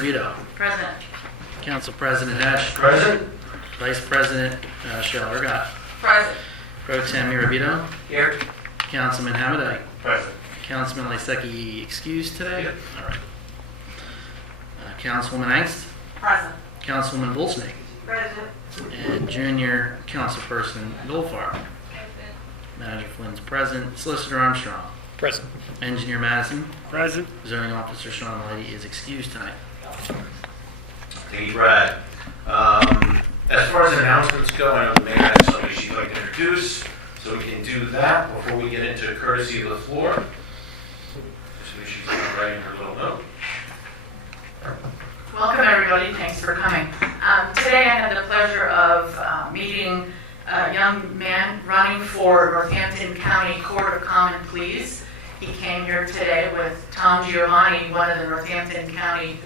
Mirabito. Present. Council President Hesh. Present. Vice President Scheller Gott. Present. Pro Tem Mirabito. Here. Councilman Hamadai. Present. Councilman Lysecki excused today. Yep. All right. Councilwoman Angst. Present. Councilwoman Bullsnake. Present. And Junior Councilperson Goldfarb. Manager Flynn's present. Solicitor Armstrong. Present. Engineer Madison. Present. Zoning Officer Sean Lighty is excused tonight. Thank you, Brad. As far as announcements go, I know the mayor has somebody she'd like to introduce, so we can do that before we get into courtesy of the floor. Just make sure she's writing her little note. Welcome, everybody. Thanks for coming. Today I had the pleasure of meeting a young man running for Northampton County Court of Common Pleas. He came here today with Tom Giovanni, one of the Northampton County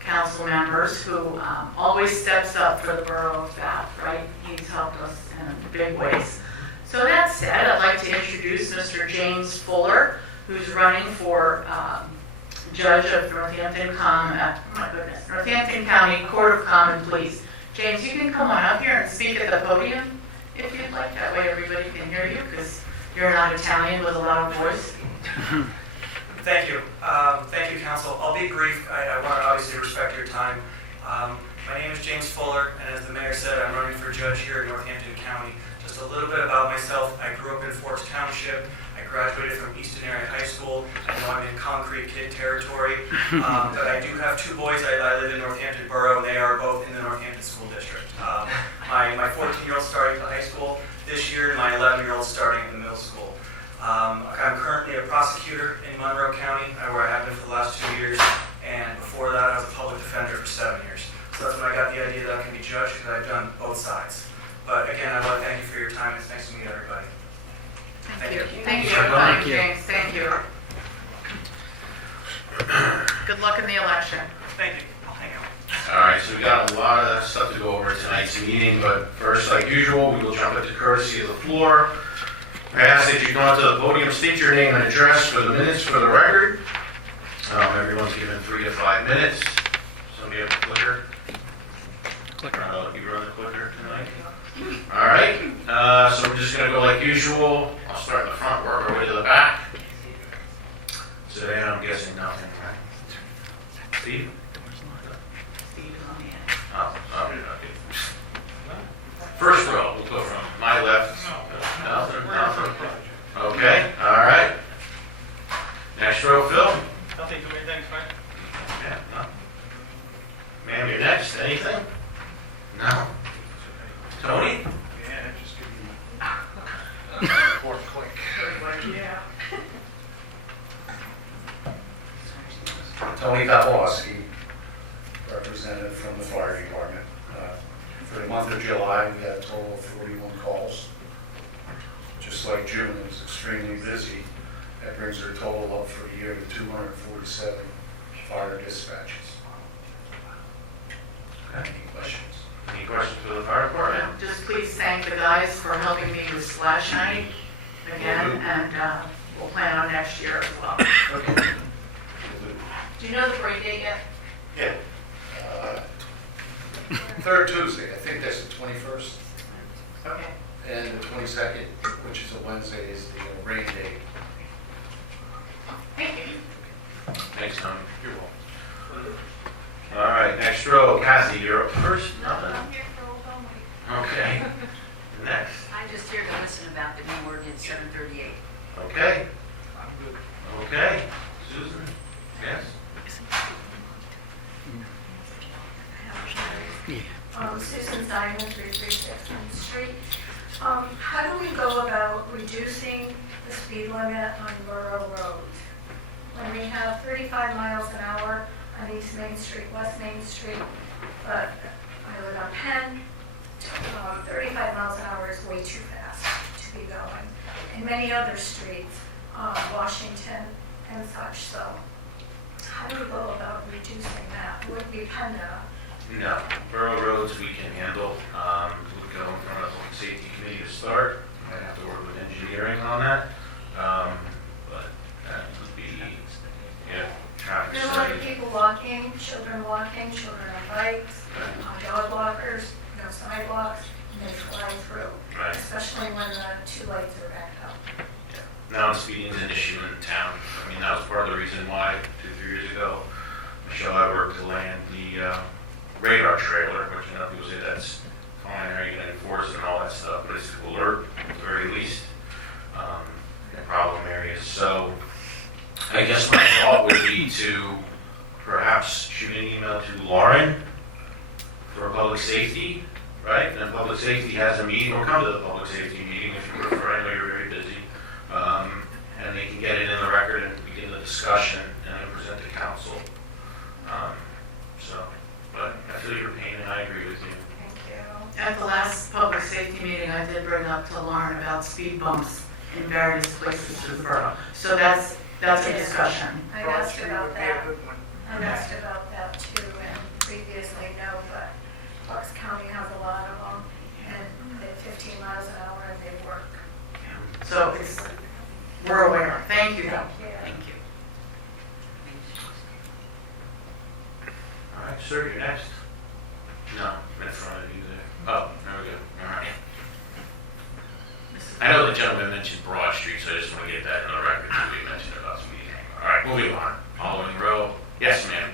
Council members who always steps up for the borough of Bath, right? He's helped us in big ways. So that said, I'd like to introduce Mr. James Fuller, who's running for Judge of Northampton County Court of Common Pleas. James, you can come on up here and speak at the podium if you'd like. That way everybody can hear you, because you're not Italian with a loud voice. Thank you. Thank you, Council. I'll be brief. I want to obviously respect your time. My name is James Fuller, and as the mayor said, I'm running for judge here in Northampton County. Just a little bit about myself. I grew up in Forks Township. I graduated from Easton Area High School. I know I'm in concrete kid territory, but I do have two boys. I live in Northampton Borough, and they are both in the Northampton School District. My 14-year-old starting high school this year, and my 11-year-old starting in the middle school. I'm currently a prosecutor in Monroe County, where I have been for the last 2 years, and before that I was a public defender for 7 years. So that's when I got the idea that I can be judge, because I've done both sides. But again, I want to thank you for your time. It's nice to meet everybody. Thank you. Thank you for your time, James. Thank you. Good luck in the election. Thank you. I'll hang out. All right, so we got a lot of stuff to go over tonight's meeting, but first, like usual, we will jump into courtesy of the floor. I ask that you come up to the podium, state your name and address for the minutes for the record. Everyone's given 3 to 5 minutes. Somebody have a clicker? Clicker. You run the clicker tonight? All right, so we're just going to go like usual. I'll start in the front, work our way to the back. Today, I'm guessing nothing, right? Steve? Oh, okay. First row, we'll go from my left. Nothing. Okay, all right. Next row, Phil. Nothing to me, thanks, Frank. Yeah, no. Ma'am, you're next. Anything? No. Tony? Yeah, just give me fourth click. Yeah. Tony Pavlowski, representative from the fire department. For the month of July, we had a total of 41 calls. Just like June, it was extremely busy. That brings our total up for the year to 247 fire dispatches. Okay. Any questions? Any questions for the fire department? Just please thank the guys for helping me with Splash Night again, and we'll plan on next year as well. Okay. Do you know the parade date yet? Yeah. Third Tuesday, I think that's the 21st. Okay. And the 22nd, which is a Wednesday, is the rain day. Thank you. Thanks, Tony. You're welcome. All right, next row. Kathy, you're up first. Nothing. I'm here for Old Home Week. Okay. Next. I'm just here to listen about the new ordinance 738. Okay. Okay. Susan? Yes? Susan Simon, 336 Elm Street. How do we go about reducing the speed limit on rural roads? When we have 35 miles an hour on East Main Street, West Main Street, but I live on Penn, 35 miles an hour is way too fast to be going. And many other streets, Washington and such, so how do we go about reducing that? Would be PennDOT. No. Borough roads we can handle. We'll go in front of the public safety committee to start. I have to work with engineering on that. But that would be, traffic There are a lot study. of people people walking, children on bikes, dog walkers, no sidewalks, and they fly through, Right. especially when the two lights are backed up. Now speeding is an issue in town. I mean, that was part of the reason why 2-3 years ago, Michelle and I worked to land the radar trailer, which people say that's fine, how are you going to enforce it and all that stuff, but it's to alert at the very least in problem areas. So I guess my thought would be to perhaps shoot an email to Lauren for public safety, right? And then public safety has a meeting, or come to the public safety meeting if you prefer. I know you're very busy. And they can get it in the record and begin the discussion and then present to council. But I feel your pain and I agree with you. Thank you. At the last public safety meeting, I did bring up to Lauren about speed bumps in various places through the borough. So that's a discussion. I've asked about that. I've asked about that too, and previously, no, but Bucks County has a lot of them, and they're 15 miles an hour and they work. So we're aware. Thank you. Thank you. Thank you. All right, sir, you're next. No, I'm in front of you there. Oh, there we go. All right. I know the gentleman mentioned Broad Street, so I just want to get that in the record that we mentioned about speeding. All right, moving on. Following row. Yes, ma'am.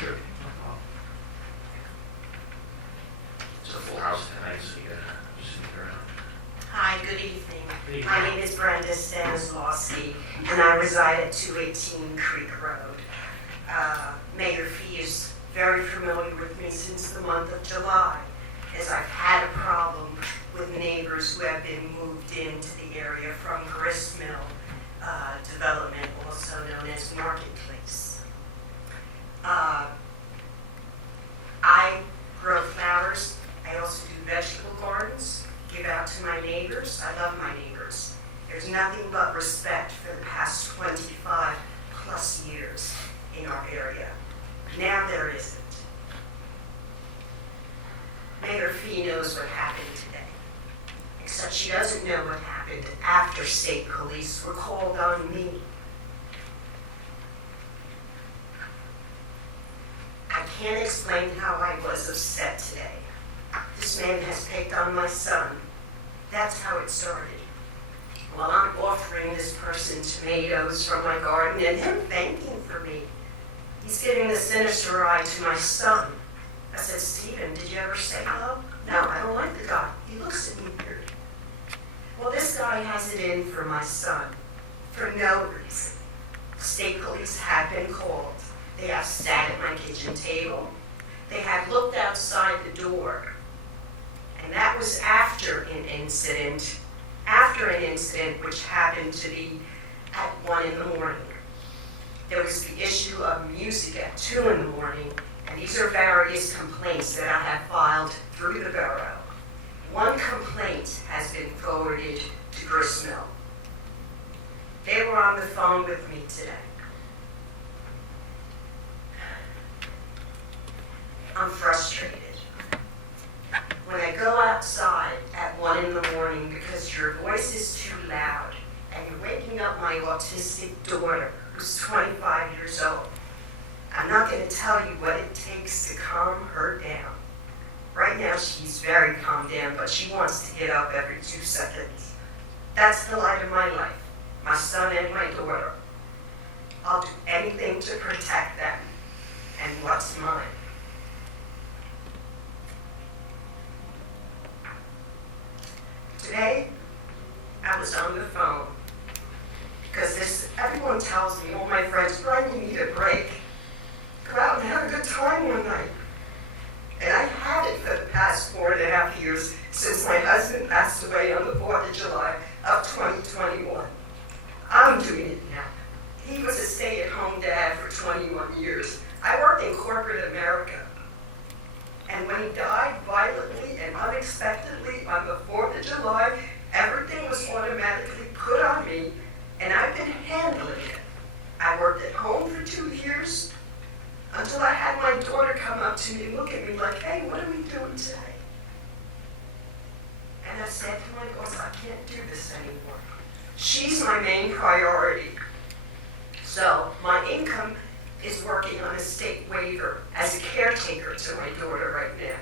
Sure. It's a full house tonight, so you gotta sneak around. Hi, good evening. Good evening. My name is Brenda Stanislawski, and I reside at 218 Creek Road. Mayor Fee is very familiar with me since the month of July, as I've had a problem with neighbors who have been moved into the area from Grist Mill development, also known as Marketplace. I grow flowers. I also do vegetable gardens, give out to my neighbors. I love my neighbors. There's nothing but respect for the past 25 plus years in our area. Now there isn't. Mayor Fee knows what happened today, except she doesn't know what happened after state police were called on me. I can't explain how I was upset today. This man has picked on my son. That's how it started. Well, I'm offering this person tomatoes from my garden and him thanking for me. He's giving the sinister eye to my son. I said, Stephen, did you ever say hello? No, I don't like the guy. He looks at me weird. Well, this guy has it in for my son for no reason. State police have been called. They have sat at my kitchen table. They have looked outside the door. And that was after an incident which happened to be at 1 in the morning. There was the issue of music at 2 in the morning, and these are various complaints that I have filed through the borough. One complaint has been forwarded to Grist Mill. They were on the phone with me today. I'm frustrated. When I go outside at 1 in the morning because your voice is too loud and you're waking up my autistic daughter who's 25 years old, I'm not going to tell you what it takes to calm her down. Right now she's very calmed down, but she wants to get up every 2 seconds. That's the light of my life, my son and my daughter. I'll do anything to protect them and what's mine. Today, I was on the phone because everyone tells me, all my friends, Brian, you need a break. Go out and have a good time one night. And I've had it for the past 4.5 years since my husband passed away on the 4th of July of 2021. I'm doing it now. He was a stay-at-home dad for 21 years. I worked in corporate America. And when he died violently and unexpectedly on the 4th of July, everything was automatically put on me, and I've been handling it. I worked at home for 2 years until I had my daughter come up to me and look at me like, hey, what are we doing today? And I said to my boss, I can't do this anymore. She's my main priority. So my income is working on a state waiver as a caretaker to my daughter right now.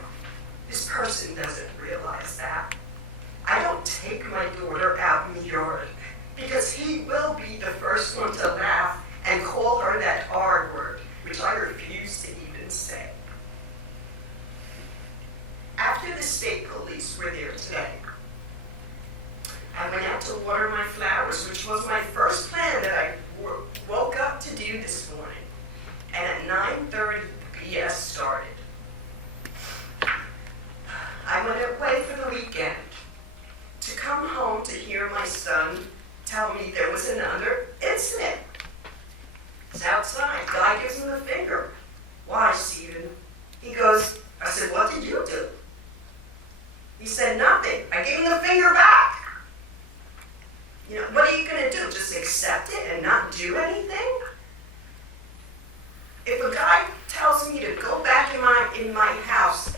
This person doesn't realize that. I don't take my daughter out in the yard because he will be the first one to laugh and call her that R word, which I refuse to even say. After the state police were there today, I went out to water my flowers, which was my first plan that I woke up to do this morning. And at 9:30, the BS started. I went away for the weekend to come home to hear my son tell me there was another incident. It's outside. Guy gives him the finger. Why, Stephen? He goes, I said, what did you do? He said, nothing. I gave him the finger back. You know, what are you going to do? Just accept it and not do anything? If a guy tells me to go back in my house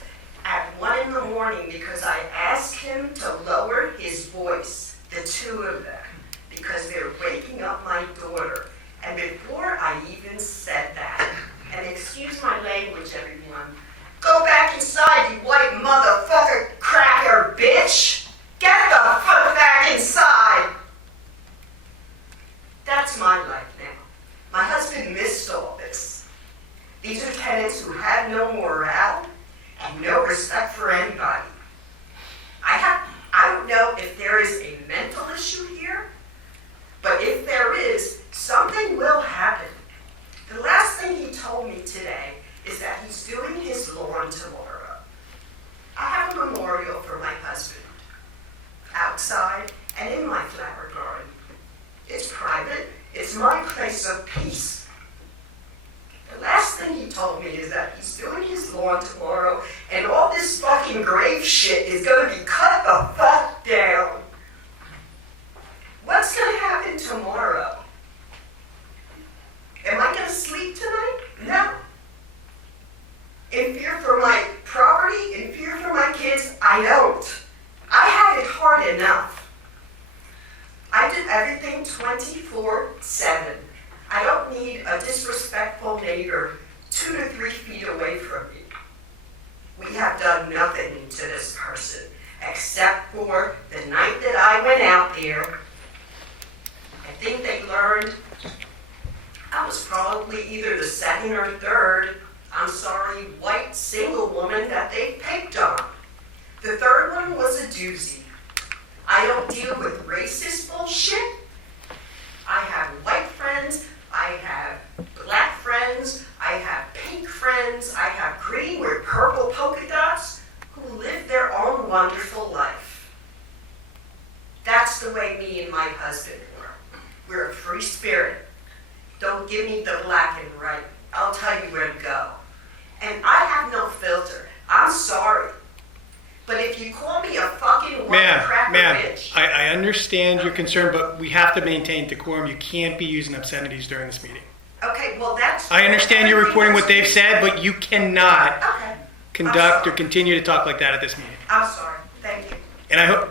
at 1 a.m. because I asked him to lower his voice, the two of them, because they're waking up my daughter. And before I even said that, and excuse my language, everyone, go back inside, you white motherfucker cracker bitch! Get the fuck back inside! That's my life now. My husband missed all this. These are tenants who have no morale and no respect for anybody. I don't know if there is a mental issue here, but if there is, something will happen. The last thing he told me today is that he's doing his lawn tomorrow. I have a memorial for my husband outside and in my flower garden. It's private. It's my place of peace. The last thing he told me is that he's doing his lawn tomorrow and all this fucking grave shit is going to be cut the fuck down. What's going to happen tomorrow? Am I going to sleep tonight? No. In fear for my property, in fear for my kids, I don't. I have it hard enough. I do everything 24/7. I don't need a disrespectful neighbor 2 to 3 feet away from me. We have done nothing to this person except for the night that I went out there. I think they learned I was probably either the second or third, I'm sorry, white single woman that they picked on. The third one was a doozy. I don't deal with racist bullshit. I have white friends, I have black friends, I have pink friends, I have green with purple polka dots who live their own wonderful life. That's the way me and my husband were. We're a free spirit. Don't give me the black and white. I'll tell you where to go. And I have no filter. I'm sorry. But if you call me a fucking cracker bitch. I understand your concern, but we have to maintain decorum. You can't be using obscenities during this meeting. Okay, well that's... I understand you're reporting what they've said, but you cannot Okay. conduct or continue to talk like that at this meeting. I'm sorry. Thank you. And I hope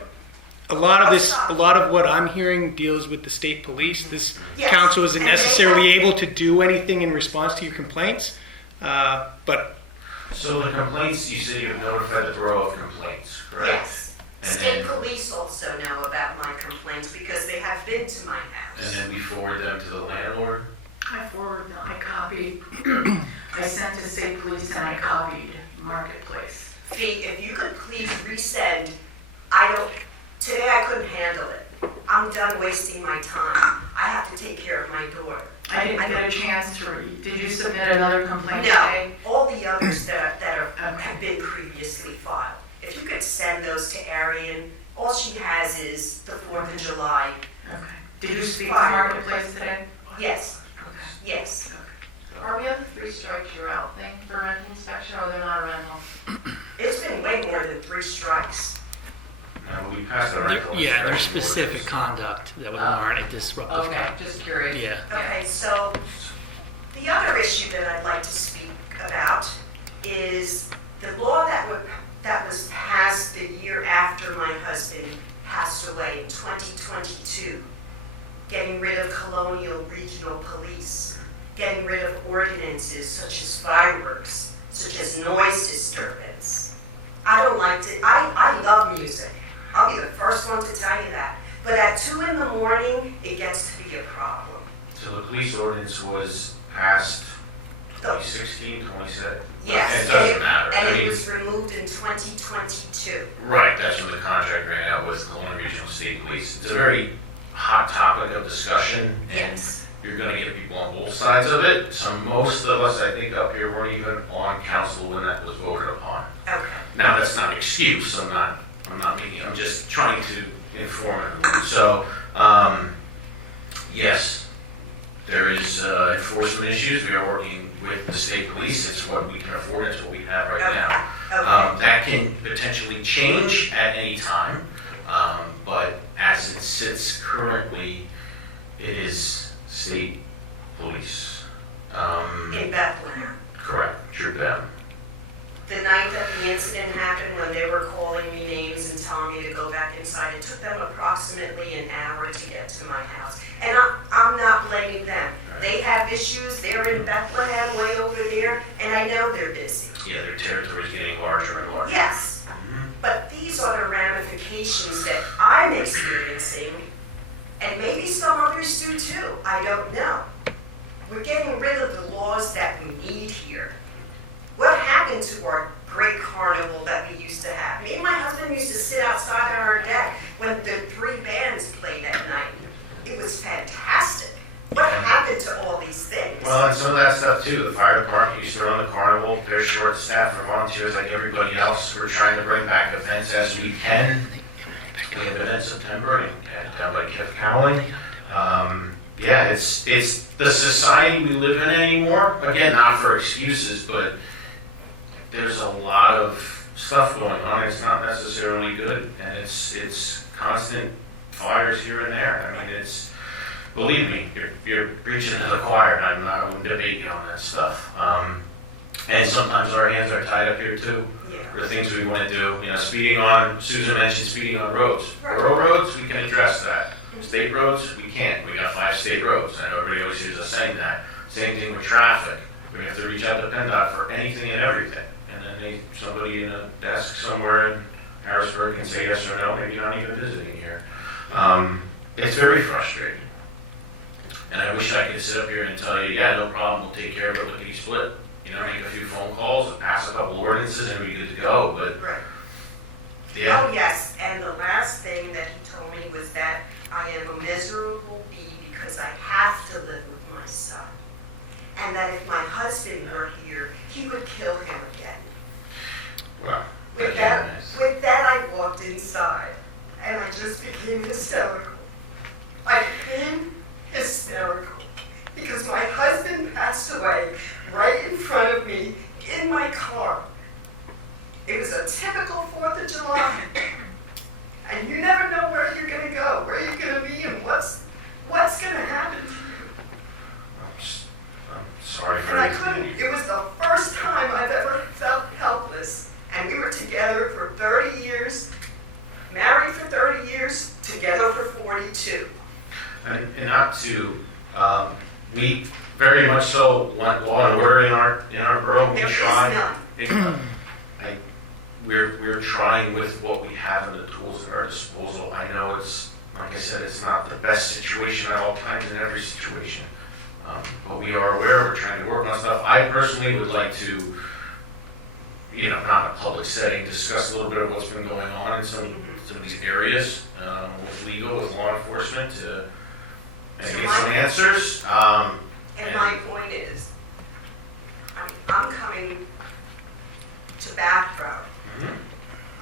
a lot of what I'm hearing deals with the state police. This Yes. council isn't And they necessarily able to do anything in response to your complaints, but So the complaints, you said you've notified the borough of complaints, correct? Yes. And State then- police also know about my complaints because they have been to my And house. then we forward them to the landlord? I forwarded them, I copied, I sent to state police and I copied Marketplace. Fee, if you could please resend, today I couldn't handle it. I'm done wasting my time. I have to take care of my daughter. I didn't get a chance to read. Did you submit another complaint No, today? all the others that have been previously filed. If you could send those to Arian, all she has is the 4th of July. Okay. Did you speak to Marketplace today? Yes, Okay. yes. Are we at the 3 strikes you're out thing for rent inspection, or they're not a rental? It's been way more than 3 strikes. No, we passed the rental. Yeah, there's inspection specific ordinance. conduct that would warrant a disruptive. Okay, just curious. Yeah. Okay, so the other issue that I'd like to speak about is the law that was passed the year after my husband passed away in 2022, getting rid of colonial regional police. ordinances such as fireworks, such as noise disturbance. I don't like to, I love music. I'll be the first one to tell you that. But at 2 in the morning, it gets to be a problem. So the police ordinance was passed 2016, 2017? Yes. It doesn't matter. I And it mean, was removed in 2022. right, that's when the contract ran out with Colonial Regional State Police. It's a very hot topic of discussion, and Yes. you're going to get people on both sides of it. So most of us, I think, up here weren't even on council when that was voted upon. Okay. Now, that's not an excuse. I'm just trying to inform everyone. So, yes, there is enforcement issues. We are working with the state police. It's what we can afford. It's what we have right now. Okay. That can potentially change at any time, but as it sits currently, it is state police. In Bethlehem. Correct, true them. The night that the incident happened, when they were calling me names and telling me to go back inside, it took them approximately an hour to get to my house. And I'm not blaming them. They have issues. They're in Bethlehem, way over there, and I know they're busy. Yeah, their territory is getting larger and larger. Yes, but these are the ramifications that I'm experiencing, and maybe some others do too. I don't know. We're getting rid of the laws that we need here. What happened to our great carnival that we used to have? Me and my husband used to sit outside on our deck when the 3 bands played at night. It was fantastic. What happened to all these things? Well, and some of that stuff too. The fire department used to run the carnival. They're short-staffed for volunteers like everybody else. We're trying to bring back events as we can. We have it in September and down by Kef Cowling. Yeah, it's the society we live in anymore. Again, not for excuses, but there's a lot of stuff going on. It's not necessarily good, and it's constant fires here and there. I mean, believe me, you're preaching to the choir. I wouldn't debate you on that stuff. And sometimes our hands are tied up here too. Yeah. For things we want to do. Speeding on, Susan mentioned speeding on roads. Right. Rural roads, we can address that. State roads, we can't. We got 5 state roads. I know everybody always hears us saying that. Same thing with traffic. We have to reach out to PennDOT for anything and everything. And then somebody in a desk somewhere in Harrisburg can say yes or no, maybe not even visiting here. It's very frustrating. And I wish I could sit up here and tell you, yeah, no problem, we'll take care of it, lickety split. Make a few phone calls, pass a couple ordinances, and we're good to go. But Right. yeah, Oh, yes, and the last thing that he told me was that I am a miserable bee because I have to live with my son. And that if my husband were here, he would kill him again. well, With again, that, I walked inside, and I just became hysterical. I became hysterical because my husband passed away right in front of me in my car. It was a typical 4th of July. And you never know where you're going to go, where you're going to be, and what's going to happen to you. I'm sorry for And I everything. couldn't, it was the first time I've ever felt helpless. And we were together for 30 years, married for 30 years, together for 42. And not to, we very much so want law and order in our borough. We There is try. none. We're trying with what we have and the tools at our disposal. I know it's, like I said, it's not the best situation at all times in every situation. But we are aware, we're trying to work on stuff. I personally would like to, not in a public setting, discuss a little bit of what's been going on in some of these areas, with legal, with law enforcement, and get some answers. And my point is, I'm coming to Bath Road.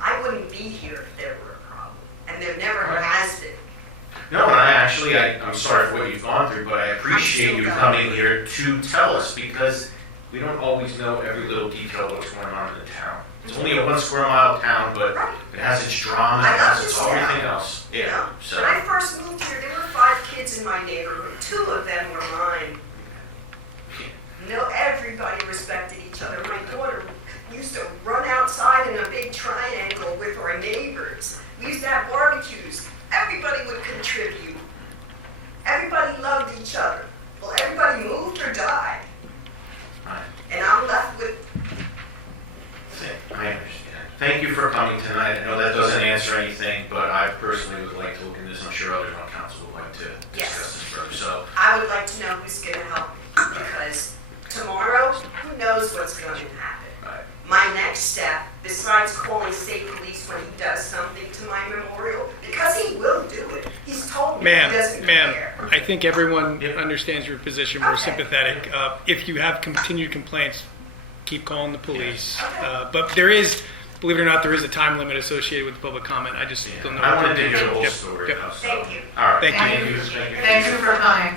I wouldn't be here if there were a problem, and there never has been. No, and I'm sorry for what you've gone through, but I appreciate you coming here to tell us, because we don't always know every little detail of what's going on in the town. It's only a 1 square mile town, but Right. it has its drama, I it love has its this town. everything else. Yeah, so. When I first moved here, there were 5 kids in my neighborhood. 2 of them were mine. Everybody respected each other. My daughter used to run outside in a big triangle with our neighbors. We used to have barbecues. Everybody would contribute. Everybody loved each other. Well, everybody moved or died. for coming tonight. I know that doesn't answer anything, but I personally would like to look into this. I'm sure others on council would like to discuss this further. So, I would like to know who's going to help me, because tomorrow, who knows what's going to happen. right. My next step, besides calling state police when he does something to my memorial, because he will do it. He's told me he doesn't Ma'am, care. I think everyone understands your position. We're Okay. sympathetic. If you have continued complaints, keep calling the police. But there is, believe it or not, there is a time limit associated with public comment. I just don't know. I what wanted to it hear is. the whole Yep, story. yep. So, Thank you. All right. Thank you. Thank you. for coming.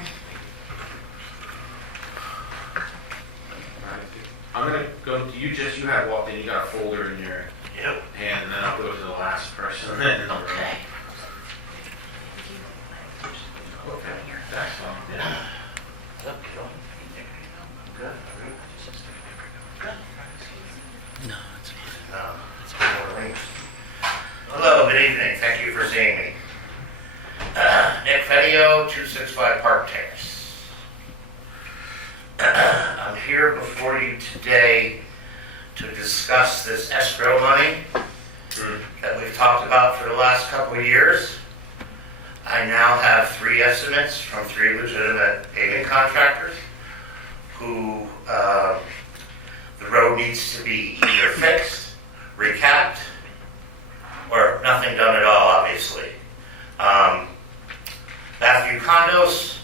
I'm gonna go to you. Just you had walked in. You got a folder in your hand, and then I'll go to the last person. Okay. Okay. That's fine. Yeah. No, it's fine. Hello, good evening. Thank you for seeing me. Nick Fedio, 265 Park Terrace. I'm here before you today to discuss this escrow money that we've talked about for the last couple of years. I now have 3 estimates from 3 legitimate paving contractors who the road needs to be either fixed, recapped, or nothing done at all, obviously. Matthew condos,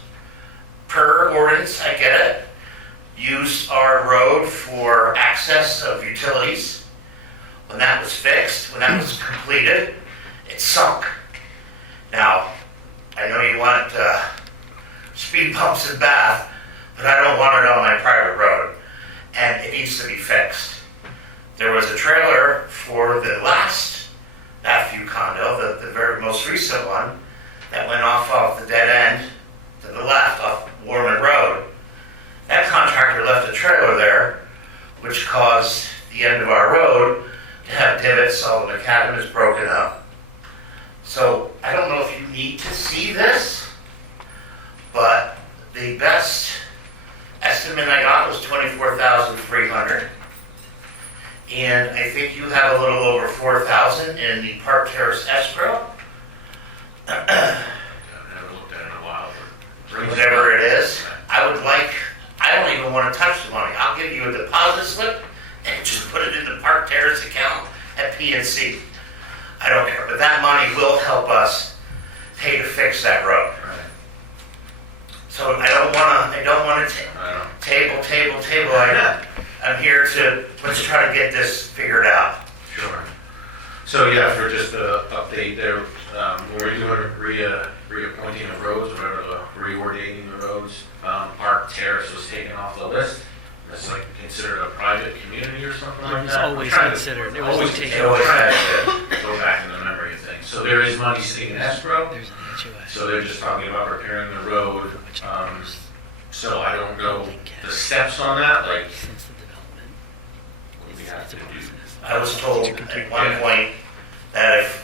per ordinance, I get it, use our road for access of utilities. When that was fixed, when that was completed, it sunk. Now, I know you want speed bumps in Bath, but I don't want it on my private road, and it needs to be fixed. There was a trailer for the last Matthew condo, the very most recent one, that went off the dead end to the left off Warman Road. That contractor left a trailer there, which caused the end of our road to have divots, all the macadam is broken up. So I don't know if you need to see this, but the best estimate I got was $24,300. And I think you have a little over 4,000 in the Park Terrace escrow. I've never looked at it in a while. Whatever it is, I don't even want to touch the money. I'll give you a deposit slip and just put it in the Park Terrace account at PNC. I don't care, but that money will help us pay to fix that road. Right. So I don't want to table. I'm here to, let's try to get this figured out. Sure. So yeah, for just an update there, when we're doing reappointing the roads, whatever reordaining the roads, Park Terrace was taken off the list. It's like considered a private community or something like It was that. always I'm trying to- considered. It was always taken. considered. I'm trying to go back in the memory of things. So there is money sitting in escrow. There's an HOA. So they're just talking about repairing the road. So I don't know the steps on that, like Since the development, what we have to do. I was told at one point that if,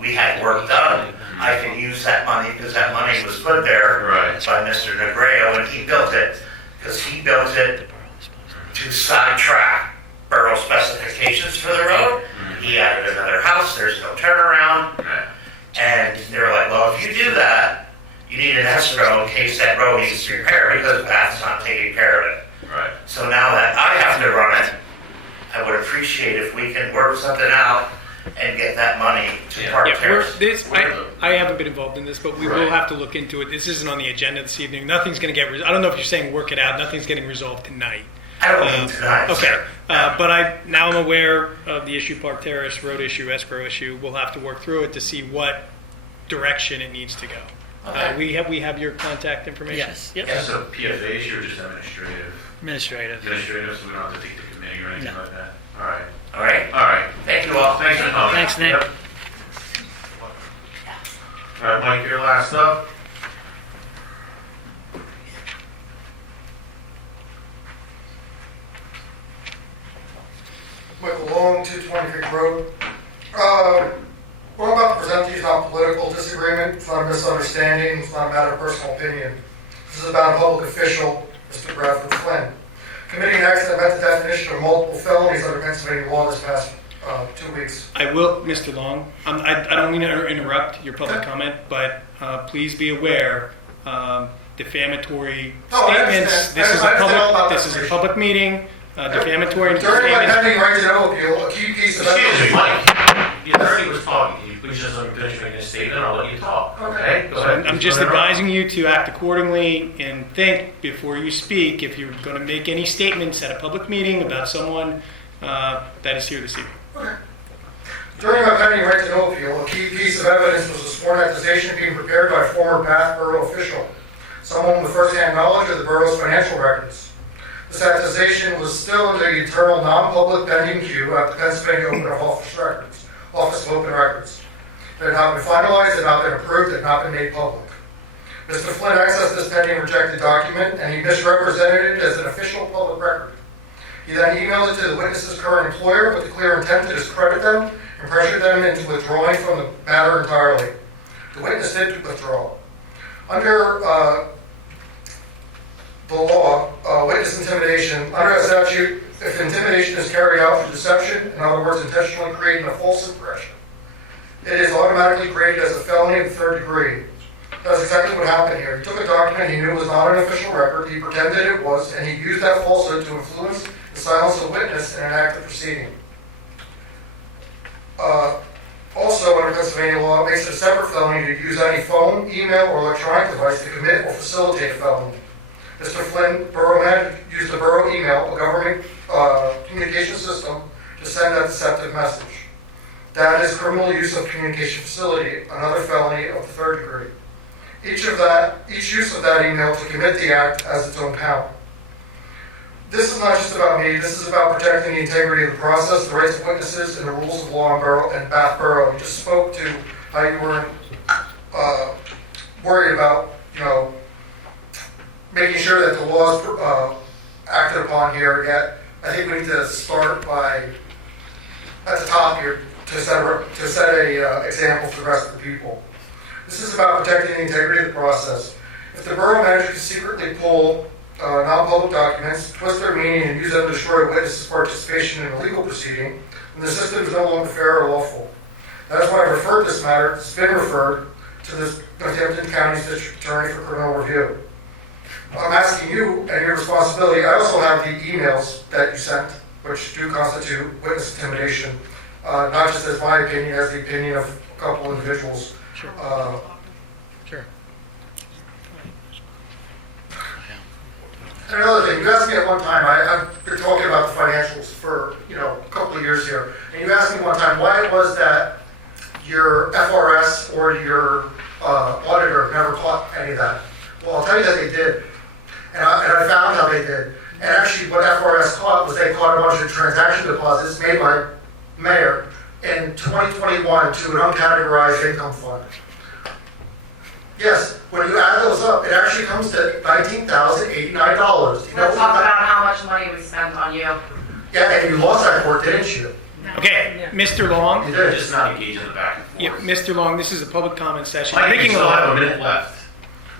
we had work done, I can use that money because that money was put there Right. by Mr. Negreo, and he built it, because he built it to sidetrack borough specifications for the road. He added another house, there's no turnaround, Right. and they were like, well, if you do that, you need an escrow in case that road needs to be repaired, because Bath's not taking care of it. Right. So now that I have to run it, I would appreciate if we can work something out and get that money to Park Yeah, Terrace. I haven't been involved in this, but we will Right. have to look into it. This isn't on the agenda this evening. Nothing's going to get, I don't know if you're saying work it out. Nothing's getting resolved tonight. I don't need tonight, Okay, sir. but now I'm aware of the issue, Park Terrace, road issue, escrow issue. We'll have to work through it to see what direction it needs to go. Okay. We have your contact information? yes, yep. Is this a PFA issue or just administrative? Administrative. Administrative, so we don't have to take the committee or anything No. like that? All right. All right, All right. thank you all. Thanks for coming. Thanks, Nick. Yep. All right, Mike, your last up. Michael Long, 220 Creek Road. What I'm about to present to you is not political disagreement, it's not a misunderstanding, it's not a matter of personal opinion. This is about a public official, Mr. Bradford Flynn, committing an accident that met the definition of multiple felonies under Pennsylvania law this past 2 weeks. I will, Mr. Long, I don't mean to interrupt your public comment, but please be aware, defamatory No, I statements, understand. this is a public meeting, defamatory During my statements. pending right to know appeal, a key piece of Excuse me, evidence. Mike. The attorney was talking. Can you please just let me finish making a statement? I'll let you talk. Okay? Go ahead. I'm just advising you to act accordingly and think before you speak if you're going to make any statements at a public meeting about someone that is here this evening. During my pending right to know appeal, a key piece of evidence was a sworn accusation being prepared by a former Bath Borough official, someone with first-hand knowledge of the borough's financial records. This accusation was still in the internal non-public pending queue at the Pennsylvania Office of Open Records. It had not been finalized, had not been approved, had not been made public. Mr. Flynn accessed this pending rejected document and he misrepresented it as an official public record. He then emailed it to the witness's current employer with the clear intent to discredit them and pressured them into withdrawing from the matter entirely. The witness did withdraw. Under the law, witness intimidation, under a statute, if intimidation is carried out through deception, in other words, intentionally creating a false impression, it is automatically graded as a felony of the third degree. That's exactly what happened here. He took a document he knew was not an official record, he pretended it was, and he used that falsehood to influence the silence of the witness in an active proceeding. Also, under Pennsylvania law, it makes it a separate felony to use any phone, email, or electronic device to commit or facilitate a felony. Mr. Flynn, borough manager, used the borough email, a government communication system, to send that deceptive message. That is criminal use of communication facility, another felony of the third degree. Each use of that email to commit the act has its own count. This is not just about me, this is about protecting the integrity of the process, the rights of witnesses, and the rules of law in Bath Borough. You just spoke to how you weren't worried about, making sure that the laws acted upon here, yet I think we need to start by, at the top here, to set a example for the rest of the people. This is about protecting the integrity of the process. If the borough manager can secretly pull non-public documents, twist their meaning, and use them to destroy a witness's participation in a legal proceeding, then the system is no longer fair or lawful. That is why I referred this matter, it's been referred to the Northampton County's District Attorney for criminal review. I'm asking you, and your responsibility, I also have the emails that you sent, which do constitute witness intimidation, not just as my opinion, as the opinion of a couple individuals. Sure. Sure. And another thing, you asked me at one time, I've been talking about the financials for a couple of years here, and you asked me one time why it was that your FRS or your auditor never caught any of that. Well, I'll tell you that they did, and I found how they did. And actually what FRS caught was they caught a bunch of transaction deposits made by mayor in 2021 to an uncategorized income fund. Yes, when you add those up, it actually comes to $19,089. We'll talk about how much money we spent on you. Yeah, and you lost that court, didn't you? Okay, Mr. Long. You We're did. just not engaged in the back and forth. Yeah, Mr. Long, this is a public comment session. Mike, You're we making a still have a lot. minute left.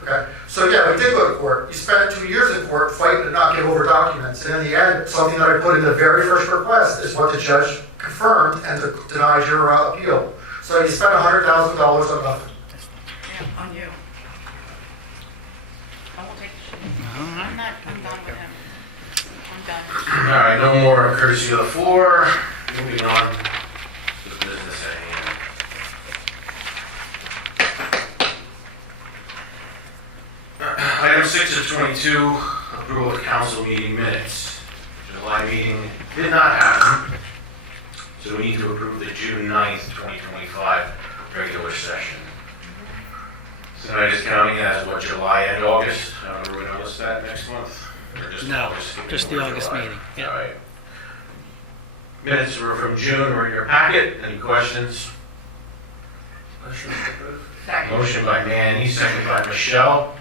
Okay, so yeah, we did go to court. You spent 2 years in court fighting to not give over documents. And in the end, something that I put in the very first request is what the judge confirmed and denied your appeal. So you spent $100,000 on nothing. Yeah, on you. I won't take the shit. I'm done with him. I'm done. All right, no more courtesy of the floor. Moving on to the business at hand. Item 6 of 22, approval of council meeting minutes. July meeting did not happen, so we need to approve the June 9th, 2025 regular session. So I just counting as what, July and August? I don't know, everyone notice that next month? Or just No, August, skipping just the over August July? meeting, yeah. All right. Minutes were from June, were in your packet. Any questions? Second. Motion by Manny, second by Michelle.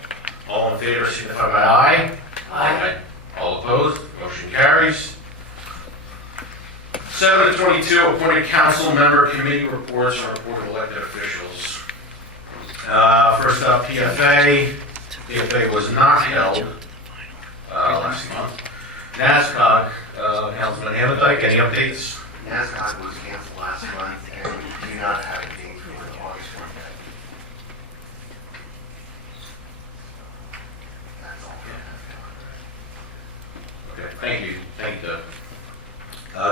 All in favor, signify by aye. Aye. All opposed, motion carries. 7 of 22, appointed council member committee reports and report of elected officials. First up, PFA. PFA was not held last month. NASCOG, Councilman Hammondike, any updates? NASCAR was canceled last month, not have a date for the August 1 day. That's all. Okay, thank you, Doug.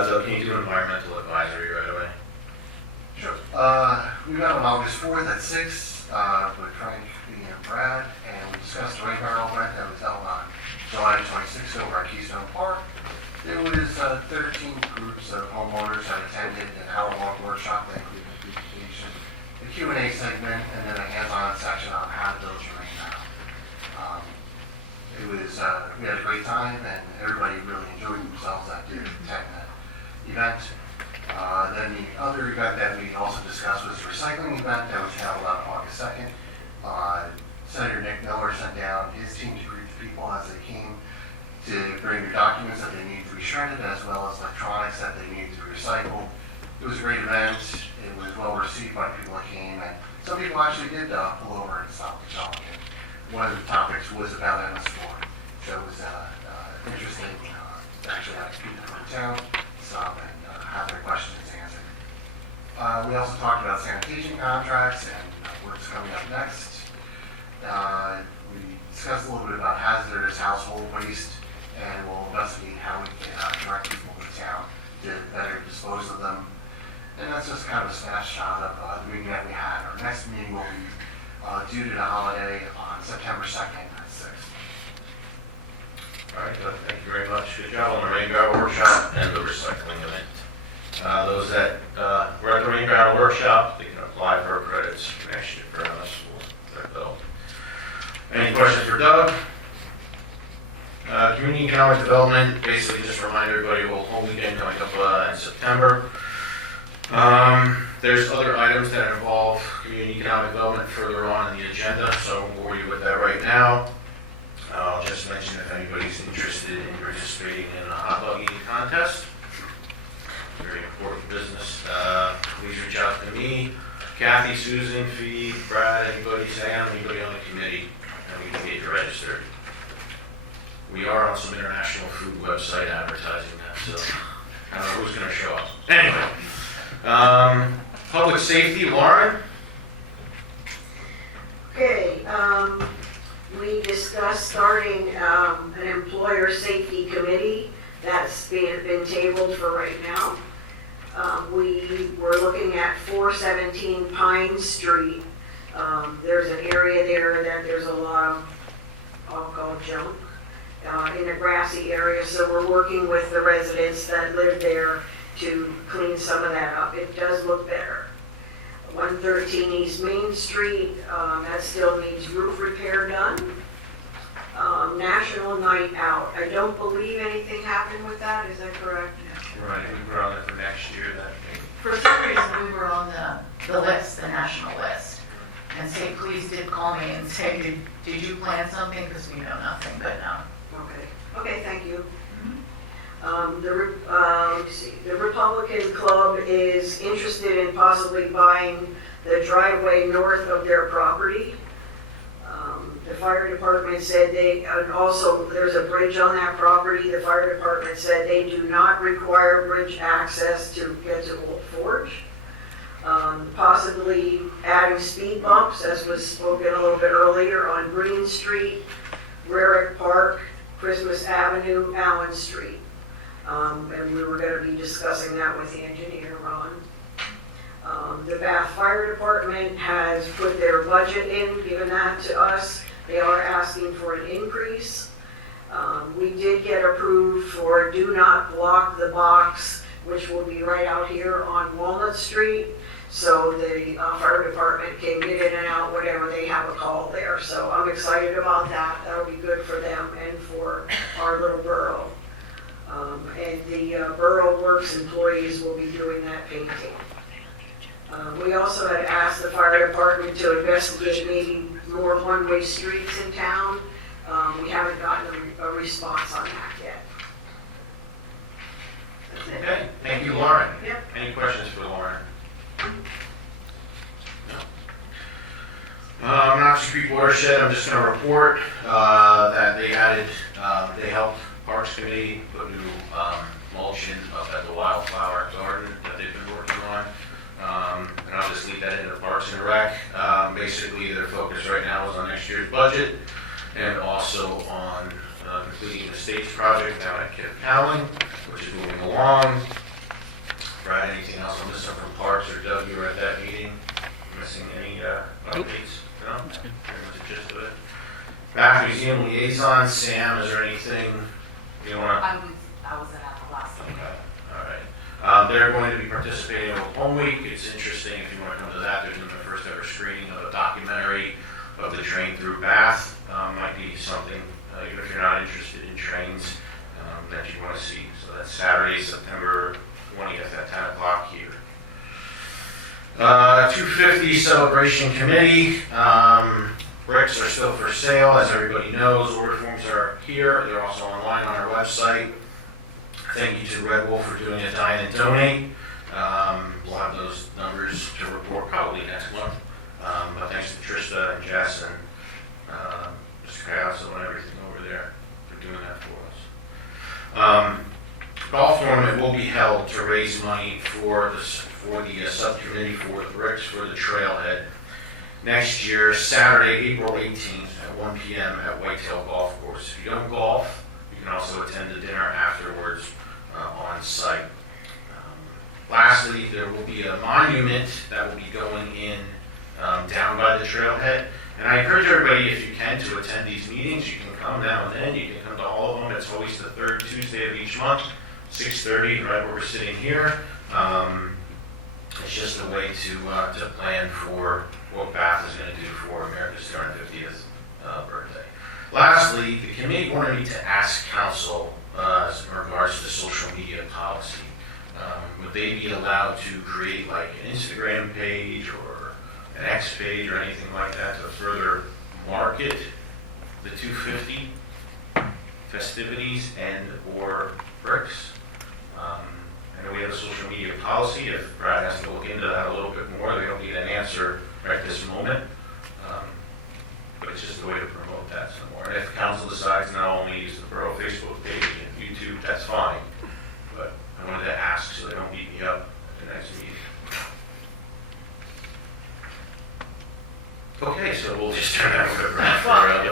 So can you do environmental advisory right away? Sure. We met on August 4th at 6 with Frank, me, and Brad, and we discussed the rain barrel event that was held on July 26th over at Keystone Park. There was 13 groups of homeowners that attended an hour-long workshop that included a presentation, the Q&A segment, and then a hands-on section on how to build your rain barrel. We had a great time, and everybody really enjoyed themselves that did attend that event. Then the other event that we also discussed was the recycling event that was held on August 2nd. Senator Nick Miller sent down his team to greet the people as they came to bring their documents that they needed to be shredded, as well as electronics that they needed to be recycled. It was a great event. It was well received by the people that came, and some people actually did pull over and stop to talk. And one of the topics was about MS4. So it was interesting to actually have people from town stop and have their questions answered. We also talked about sanitation contracts and what's coming up next. We discussed a little bit about hazardous household waste, and we'll investigate how we can direct people to town to better dispose of them. And that's just kind of a snapshot of the meeting that we had. Our next meeting will be due to the holiday on September 2nd at 6. All right, Doug, thank you very much. Good job on the rain barrel workshop and the recycling event. Those that were at the rain barrel workshop, they can apply for credits for next year for MS4. Any questions for Doug? Community economic development, basically just remind everybody we'll whole weekend coming up in September. There's other items that involve community economic development further on in the agenda, so I won't bore you with that right now. I'll just mention if anybody's interested in participating in a hot dog eating contest. Very important business. Please reach out to me, Kathy, Susan, Fee, Brad, anybody, Sam, anybody on the committee, and we can get you registered. We are on some international food website advertising that, so I don't know who's going to show up. Anyway, public safety, Lauren? Okay, we discussed starting an employer safety committee. That's been tabled for right now. We were looking at 417 Pine Street. There's an area there that there's a lot of, I'll call junk, in a grassy area. So we're working with the residents that live there to clean some of that up. It does look better. 113 East Main Street, that still needs roof repair done. National Night Out. I don't believe anything happened with that, is that correct? Right, we were on it for next year. For some reason, we were on the list, the national list. And St. Please did call me and say, did you plan something? Because we know nothing, but no. Okay, thank you. The Republican Club is interested in possibly buying the driveway north of their property. The fire department said and also there's a bridge on that property. The fire department said they do not require bridge access to get to Old Forge. Possibly adding speed bumps, as was spoken a little bit earlier, on Green Street, Rarick Park, Christmas Avenue, Allen Street. And we were going to be discussing that with the engineer, Ron. The Bath Fire Department has put their budget in, given that to us. They are asking for an increase. We did get approved for Do Not Block the Box, which will be right out here on Walnut Street. So the fire department can get in and out whenever they have a call there. So I'm excited about that. That'll be good for them and for our little borough. And the Borough Works employees will be doing that painting. We also had asked the fire department to investigate maybe more one-way streets in town. We haven't gotten a response on that yet. That's it. Okay, thank you, Lauren. Yep. Any questions for Lauren? No. Knox Street Watershed, I'm just going to report that they helped Parks Committee put new mulch in up at the Wildflower Garden that they've been working on. and I'll just leave that into Parks and Rec. Basically, their focus right now is on next year's budget and also on completing the stage project down at Kip Cowling, which is moving along. Brad, anything else on this one from Parks or Doug? You were at that meeting. Missing any updates? No? That's good. Pretty much the gist of it. Back Museum Liaison, Sam, is there anything you want to? I was at the last one. Okay, all right. They're going to be participating in Home Week. It's interesting if you want to come to that. They're doing the first ever screening of a documentary of the train through Bath. Might be something, even if you're not interested in trains, that you want to see. So that's Saturday, September 20th at 10 o'clock here. 250 Celebration Committee. Bricks are still for sale, as everybody knows. Order forms are here. They're also online on our website. Thank you to Red Wolf for doing a dine and donate. We'll have those numbers to report probably next month. But thanks to Trista and Jess and Mr. Cayasso and everything over there for doing that for us. Golf tournament will be held to raise money for the subcommittee for the bricks for the trailhead next year, Saturday, April 18th at 1 p.m. at Whitetail Golf Course. If you don't golf, you can also attend the dinner afterwards on site. Lastly, there will be a monument that will be going in down by the trailhead. And I encourage everybody, if you can, to attend these meetings. You can come now and then. You can come to all of them. It's always the third Tuesday of each month, 6:30, right where we're sitting here. It's just a way to plan for what Bath is going to do for America's 250th birthday. Lastly, the committee wanted me to ask council in regards to social media policy. Would they be allowed to create like an Instagram page or an X page or anything like that to further market the 250 festivities and or bricks? I know we have a social media policy. If Brad has to look into that a little bit more, they don't need an answer right this moment. But it's just a way to promote that some more. And if council decides not only use the borough Facebook page and YouTube, that's fine. But I wanted to ask so they don't beat me up at the next meeting. Okay, so we'll just turn that over to Brad for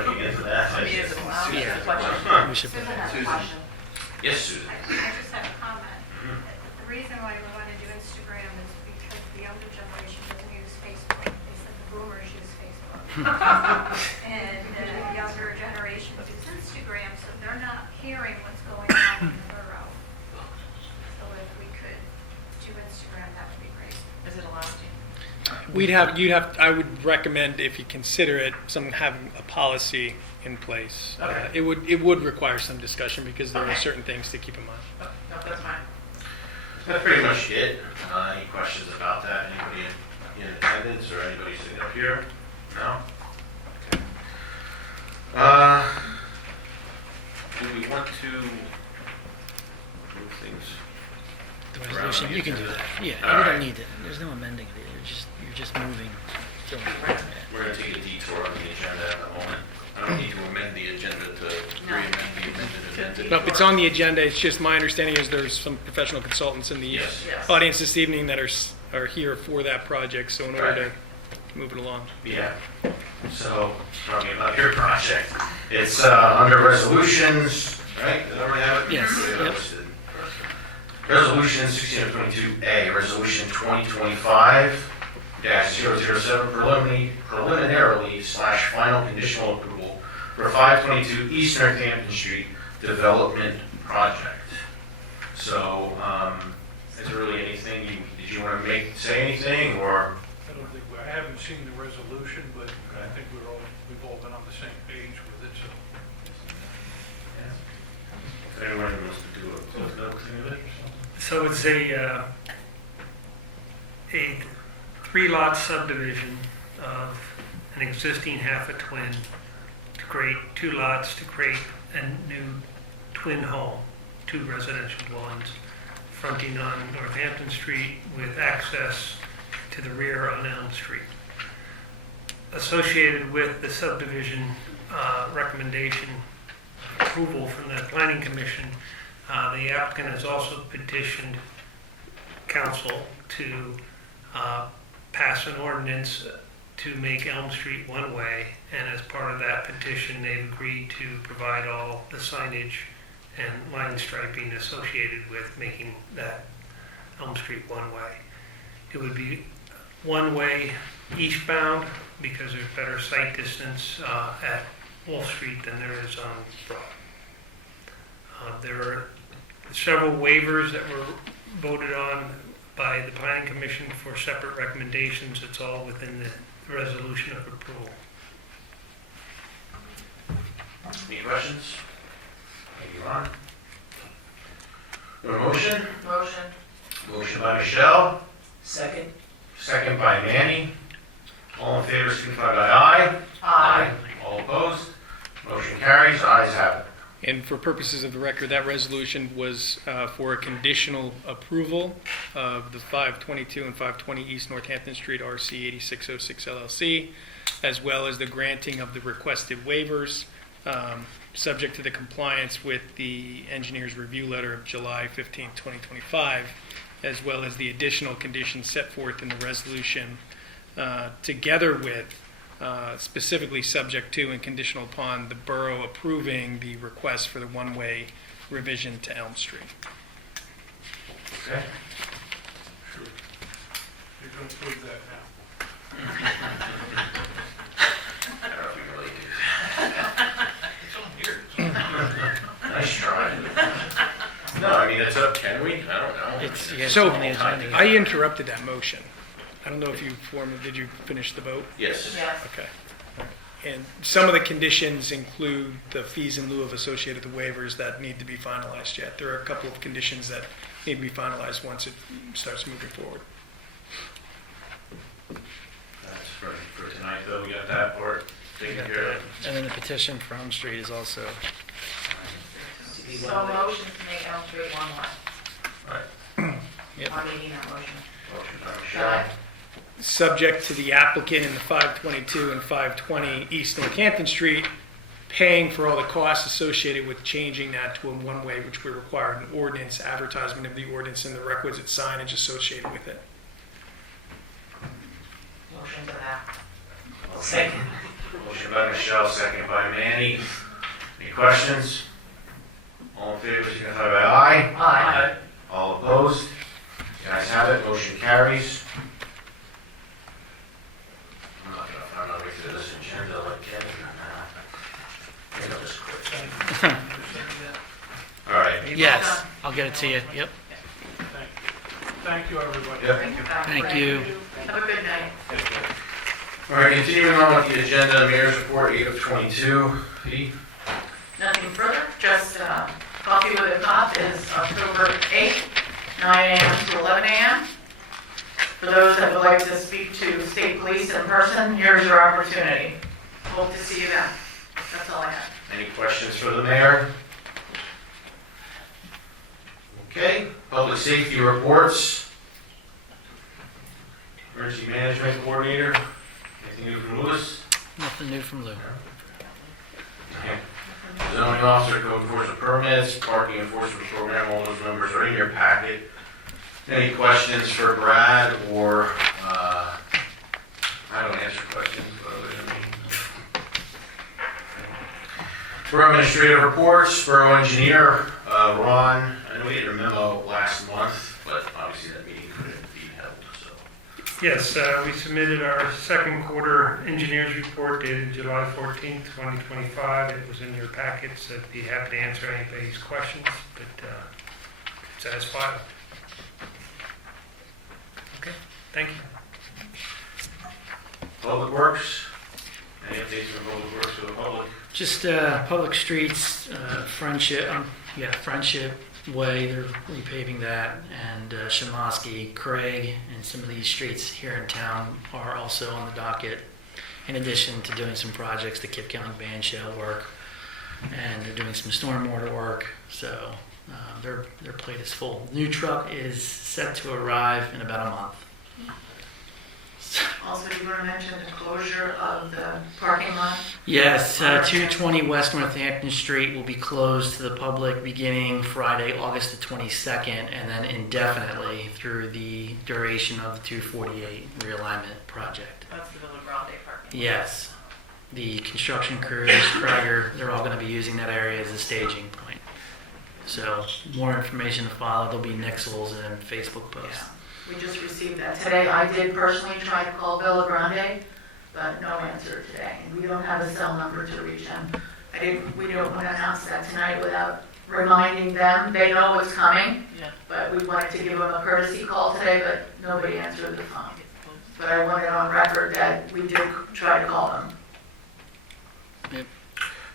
looking into that. I mean, it's a Yeah. We should put Susan that has a in. question. Yes, Susan. I just have a comment. The reason why we want to do Instagram is because the younger generation doesn't use Facebook. They said the boomers use Facebook. And the younger generation uses Instagram, so they're not hearing what's going on in the borough. So if we could do Instagram, that would be great. Is it allowed to? I would recommend, if you consider it, having a policy in place. Okay. It would require some discussion because there are certain things to keep in mind. Oh, no, that's fine. That's pretty much it. Any questions about that? Anybody in attendance or anybody sitting up here? No? Okay. Do we want to move things? The resolution, you can do that. Yeah, All you right. don't need it. There's no amending it. You're just moving. We're going to take a detour on the agenda at the moment. I don't need to amend the agenda to re-amend the amended agenda. No, it's on the agenda. It's just my understanding is there's some professional consultants in the Yes. Yes. audience this evening that are here for that project. So in order to move it along. Yeah. So, talking about your project, it's under resolutions, right? Did I already have it? Yes. Yeah, Yep. listed. Resolution 1622A, Resolution 2025-007 preliminarily/final conditional approval for 522 East Northampton Street Development Project. So, is there really anything, did you want to say anything, or? I don't think, I haven't seen the resolution, but I think we've all been on the same page with it, so. If anyone wants to do a close note of it or something? So it's a 3-lot subdivision of an existing half a twin to create 2 lots to create a new twin home, 2 residential dwellings fronting on Northampton Street with access to the rear on Elm Street. Associated with the subdivision recommendation approval from the Planning Commission, the applicant has also petitioned council to pass an ordinance to make Elm Street one-way, and as part of that petition, they've agreed to provide all the signage and line striping associated with making that Elm Street one-way. It would be one-way eastbound because there's better sight distance at Wolf Street than there is on Broad. There are several waivers that were voted on by the Planning Commission for separate recommendations. It's all within the resolution of approval. Any questions? Thank you, Ron. Your motion? Motion. Motion by Michelle, Second. second by Manny. All in favor, signify by aye. Aye. All opposed? Motion carries, ayes have it. And for purposes of the record, that resolution was for a conditional approval of the 522 and 520 East Northampton Street RC 8606 LLC, as well as the granting of the requested waivers, subject to the compliance with the engineer's review letter of July 15, 2025, as well as the additional conditions set forth in the resolution, together with specifically subject to and conditional upon the borough approving the request for the one-way revision to Elm Street. Okay. You're going to prove that now. I don't know if we really do. It's on here. Nice try. No, I mean, it's up, can we? I don't know. It's, yeah, it's So, on the agenda. I interrupted that motion. I don't know if did you finish the vote? Yes. Yes. Okay. And some of the conditions include the fees in lieu of associated with the waivers that need to be finalized yet. There are a couple of conditions that need to be finalized once it starts moving forward. That's for tonight, though. We got that part taken care of. And then the petition for Elm Street is also, So motion to make Elm Street one-way. Right. Yep. I'm making that motion. Motion by Michelle. Subject to the applicant in the 522 and 520 East Northampton Street paying for all the costs associated with changing that to a one-way, which we require an ordinance, advertisement of the ordinance, and the requisite signage associated with it. Motion to that. Second. Motion by Michelle, second by Manny. Any questions? All in favor, signify by aye. Aye. All opposed? The ayes have it, motion carries. I'm not gonna find my way through this agenda like Kevin. I think I'll just quit. All right. yes, I'll get it to you. Yep. Thank you, everybody. Yep. Thank you. Have a good night. All right, continuing on with the agenda, Mayor's Report, 8 of 22. Pete? Nothing further, just Coffee with a Cop is October 8th, 9 a.m. to 11 a.m. For those that would like to speak to state police in person, here's your opportunity. Hope to see you then. That's all I have. Any questions for the mayor? Okay, public safety reports. Emergency management coordinator, anything new from Lewis? Nothing new from Lou. Okay. Zoning officer, code enforcement permits, parking enforcement program, all those numbers are in your packet. Any questions for Brad or, I don't answer questions, but other than me. Borough administrative reports, borough engineer, Ron, I know we had a memo last month, but obviously that meeting couldn't be held, so. Yes, we submitted our second quarter engineers report dated July 14th, 2025. It was in your packets. I'd be happy to answer anybody's questions, but it's as filed. Okay, thank you. Public Works, any updates from Public Works for the public? Just public streets, Friendship Way, they're repaving that, and Shamoski, Craig, and some of these streets here in town are also on the docket, in addition to doing some projects, the Kip County Band Shell work, and they're doing some stormwater work, so their plate is full. New truck is set to arrive in about a month. Also, you were to mention the closure of the parking lot. Yes, 220 West Northampton Street will be closed to the public beginning Friday, August the 22nd, and then indefinitely through the duration of the 248 realignment project. That's the Villa Grande parking. Yes, the construction crews, Prager, they're all going to be using that area as a staging point. So more information to follow. There'll be nixels and Facebook posts. We just received that today. I did personally try to call Villa Grande, but no answer today. And we don't have a cell number to reach them. We don't want to announce that tonight without reminding them. They know what's coming, but we wanted to give them a courtesy call today, but nobody answered the phone. But I want it on record that we did try to call them.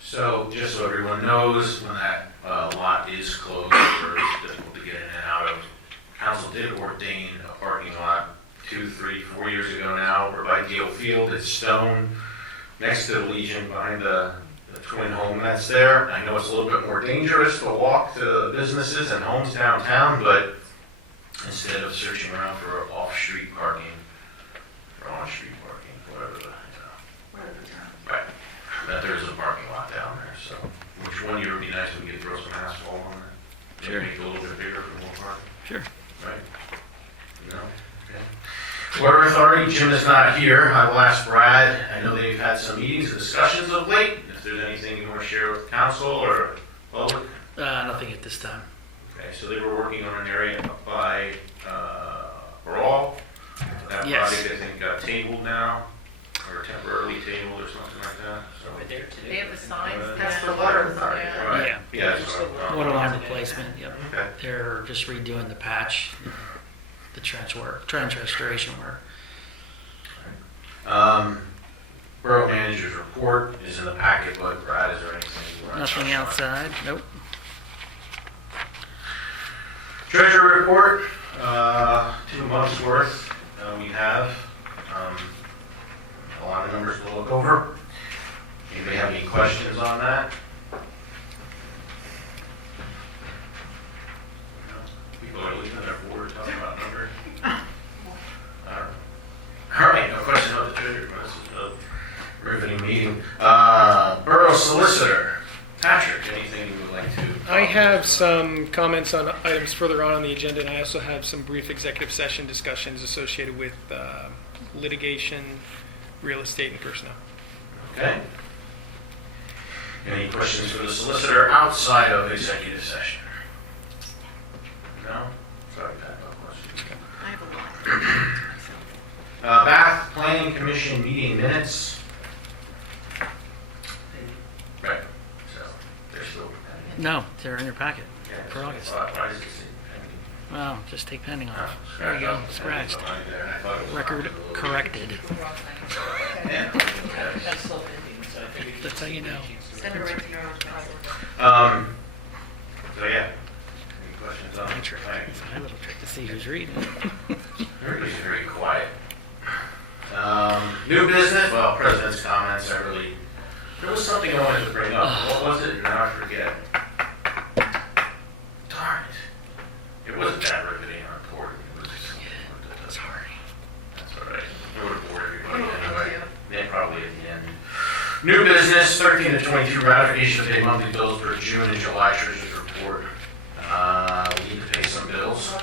So just so everyone knows, when that lot is closed or it's difficult to get in and out of, council did ordain a parking lot 2, 3, 4 years ago now over by Deal Field. It's stone next to the Legion behind the twin home that's there. I know it's a little bit more dangerous to walk to businesses and homes downtown, but instead of searching around for off-street parking, or on-street parking, whatever the right, that there's a parking lot down there. So, which one year would be nice if we could throw some asphalt on it? Sure. Make it a little bit bigger for more parking. Sure. Right? No? Okay. Water Authority, Jim is not here. I will ask Brad. I know they've had some meetings and discussions of late. If there's anything you want to share with council or public? Nothing at this time. Okay, so they were working on an area up by Raw. That Yes. project, I think, got tabled now, or temporarily tabled or something like that. So. They have the signs. That's the Water Authority. Right. Yeah. Yeah, that's what I'm talking Water about. line replacement, yep. Okay. They're just redoing the patch, the trench restoration work. Borough manager's report is in the packet, but Brad, is there anything you want to Nothing touch on? outside, nope. Treasury report, 2 months worth we have. A lot of numbers to look over. Anybody have any questions on that? No? People are leaving their board talking about numbers. All right, no question about the treasury. This is a riveting meeting. Borough solicitor, Patrick, anything you would like to? I have some comments on items further on the agenda, and I also have some brief executive session discussions associated with litigation, real estate, and personnel. Okay. Any questions for the solicitor outside of executive session? No? Sorry, Pat, no questions. I have a lot. Bath Planning Commission meeting minutes. Right, so they're still pending. No, they're in your packet Yeah, for August. why does it say pending? Well, just take pending Oh, off. There you go, scratch scratched. out. There, and I thought it was Record a little- corrected. Yeah. That's how you know. Send it right to your So yeah, any questions on My trick. Right. It's my little trick to see who's reading. Everybody's very quiet. New business, well, president's comments, there was something I wanted to bring up. What was it? Now I forget. Darn it. It wasn't that riveting or important. It was just, Sorry. that's all right. It would have bored everybody anyway. Yeah, probably at the end. New business, 13 to 22, ratification of pay monthly bills for June and July treasurer's report. We need to pay some bills.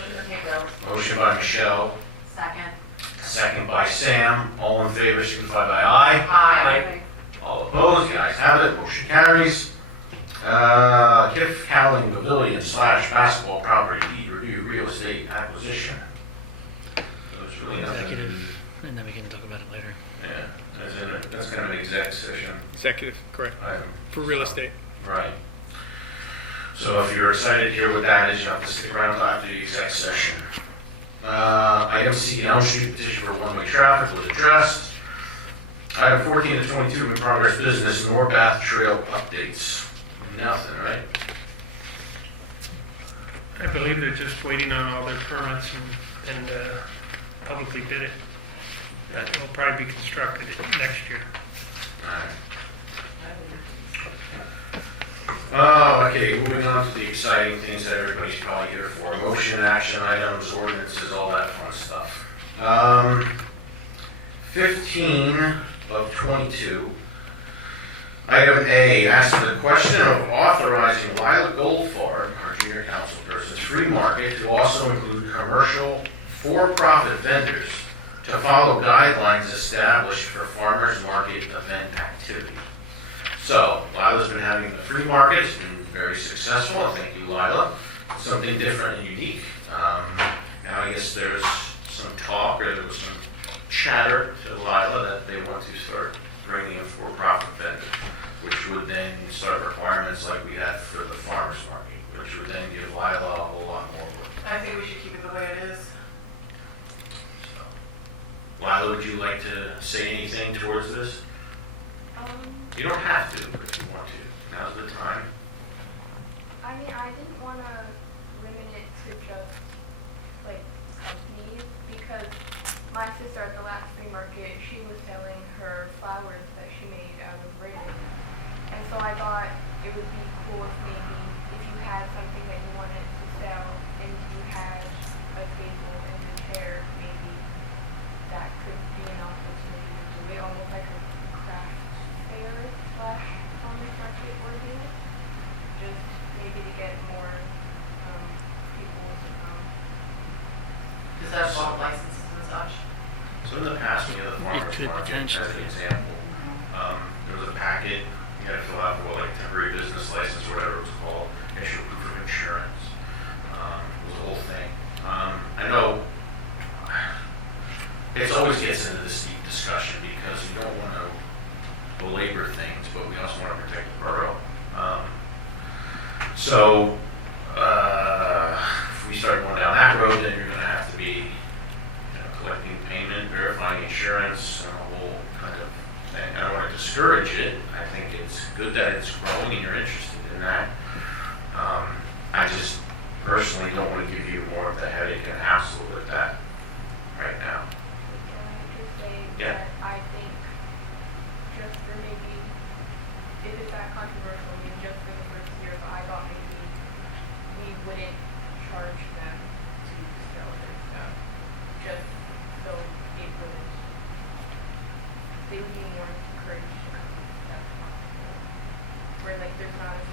Motion by Michelle, Second. second by Sam. All in favor, signify by aye. Aye. All opposed, the ayes have it, motion carries. Kiff Cowling Pavilion / basketball property deed review, real estate acquisition. So it's really nothing. Executive, and then we can talk about it later. Yeah, that's kind of an exec session Executive, correct, item. for real estate. Right. So if you're excited to hear what that is, you have to stick around after the exec session. Item C, Elm Street petition for one-way traffic was addressed. Item 14 to 22, in progress business, Norbath Trail updates. Nothing, right? I believe they're just waiting on all their permits and publicly bid it. That will probably be constructed next year. Oh, okay, moving on to the exciting things that everybody's probably here for. Motion, action items, ordinances, all that fun stuff. 15 of 22. Item A asks the question of authorizing Lila Goldfarb, our junior councilperson's free market, to also include commercial for-profit vendors to follow guidelines established for farmers market event activity. So, Lila's been having the free market, it's been very successful, thank you, Lila. Something different and unique. Now I guess there's some talk, or there was some chatter to Lila that they want to start bringing in for-profit vendors, which would then start requirements like we had for the farmers market, which would then give Lila a whole lot more work. I think we should keep it the way it is. So, Lila, would you like to say anything towards this? You don't have to, but if you want to. Now's the time. I mean, I didn't want to limit it to just, like, companies, because my sister at the last flea market, she was selling her flowers that she made out of ribbon. And so I thought it would be cool if maybe if you had something that you wanted to sell and you had a table and a chair, maybe that could be an opportunity to do it, almost like a craft fair / farmers market ordeal. Just maybe to get more people to come. Does that involve licenses and such? So in the past, we had the farmers could market as potentially. an example. There was a packet you had to fill out for like temporary business license or whatever it was called, issue proof of insurance. It was a whole thing. I know it always gets into this deep discussion because you don't want to belabor things, but we also want to protect the borough. So if we start going down that road, then you're going to have to be collecting payment, verifying insurance, and a whole kind of thing. I don't want to discourage it. I think it's good that it's growing and you're interested in that. I just personally don't want to give you more of the headache and hassle with that right now. Can I just say Yeah. that I think just for maybe, if it's that controversial, I mean, just for the first year, but I thought maybe we wouldn't charge them to sell their stuff, just so it wouldn't, they would be more encouraged to come to that possible. Where like there's not as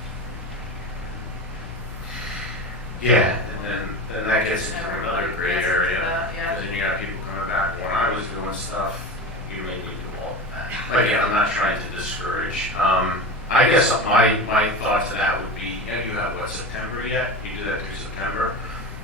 Yeah, and then that gets into another gray area. Yeah. Because then you got people coming back, when I was doing stuff, you made me do all of that. But again, I'm not trying to discourage. I guess my thought to that would be, you have what, September yet? You do that through September?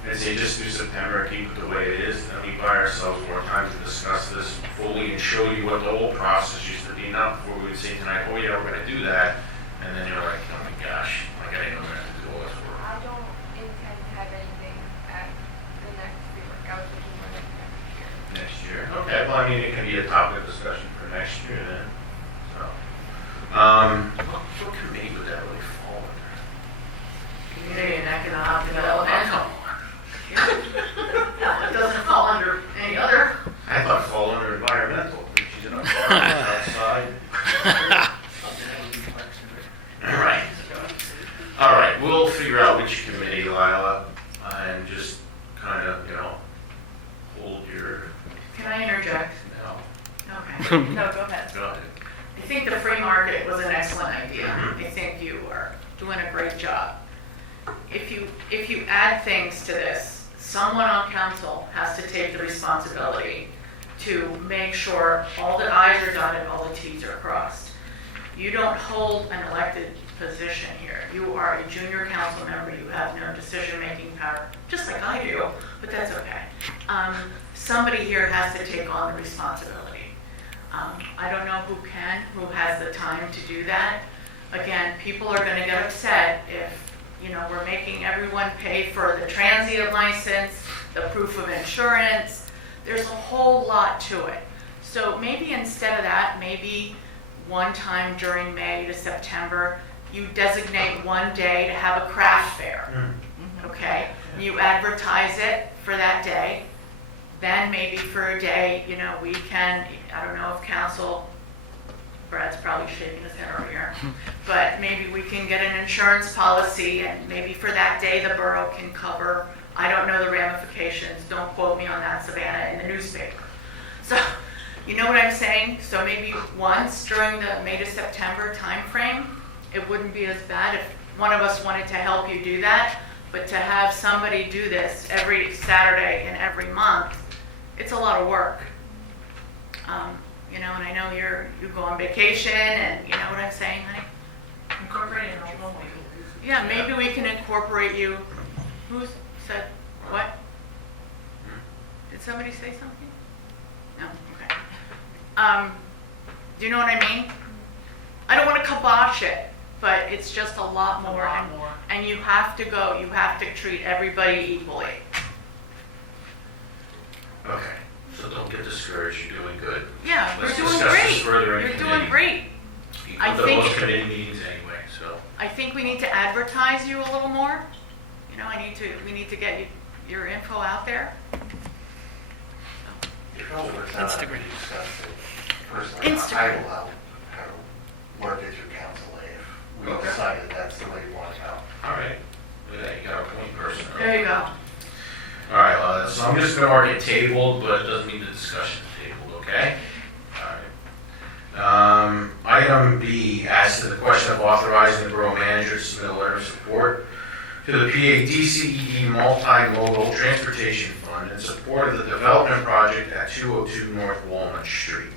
I'd say just through September, keep it the way it is, then we buy ourselves more time to discuss this fully and show you what the whole process used to be, not before we would say tonight, oh yeah, we're gonna do that, and then you're like, oh my gosh, like I didn't know we had to do all this work. I don't intend to have anything at the next rework. I was looking for next year. Next year? Okay, well, I mean, it can be a topic of discussion for next year then, so. What committee would that really fall under? Community and economic development. Come on. No, it doesn't fall under any other. I thought it fall under environmental, which is outside. All right, we'll figure out which committee, Lila, and just kind of, hold your, Can I interject? no, Okay. No, go ahead. go ahead. I think the free market was an excellent idea. I think you are doing a great job. If you add things to this, someone on council has to take the responsibility to make sure all the i's are dotted, all the t's are crossed. You don't hold an elected position here. You are a junior council member. You have no decision-making power, just like I do, but that's okay. Somebody here has to take on the responsibility. I don't know who has the time to do that. Again, people are going to get upset if we're making everyone pay for the transient license, the proof of insurance. There's a whole lot to it. So maybe instead of that, maybe one time during May to September, you designate one day to have a craft fair. Okay? You advertise it for that day. Then maybe for a day, we can, I don't know if council, Brad's probably shaking his head over here, but maybe we can get an insurance policy and maybe for that day the borough can cover, I don't know the ramifications, don't quote me on that, Savannah, in the newspaper. So You know what I'm saying? So maybe once during the May to September timeframe, it wouldn't be as bad if one of us wanted to help you do that. But to have somebody do this every Saturday and every month, it's a lot of work. You know, and I know you go on vacation, and you know what I'm saying, honey? Incorporate it in all way. Yeah, maybe we can incorporate you. Who said what? Did somebody say something? No, okay. Do you know what I mean? I don't want to kibosh it, but it's just a lot more. And you have to go, you have to treat everybody equally. Okay, so don't get discouraged, you're doing good. Yeah, Let's you're doing discuss this great. further in You're committee. doing great. You I go to think- most committee meetings anyway, so. I think we need to advertise you a little more. You know, we need to get your info out there. Instagram. Personally, Instagram. I will work it through council if we Okay. decide that that's the way you want to go. All right, look at that, you got a point person. There you go. All right, so I'm just gonna mark it tabled, but it doesn't mean the discussion's tabled, okay? All right. Item B, as to the question of authorizing the borough manager to submit a letter of support to the PADCED Multimodal Transportation Fund in support of the development project at 202 North Walnut Street.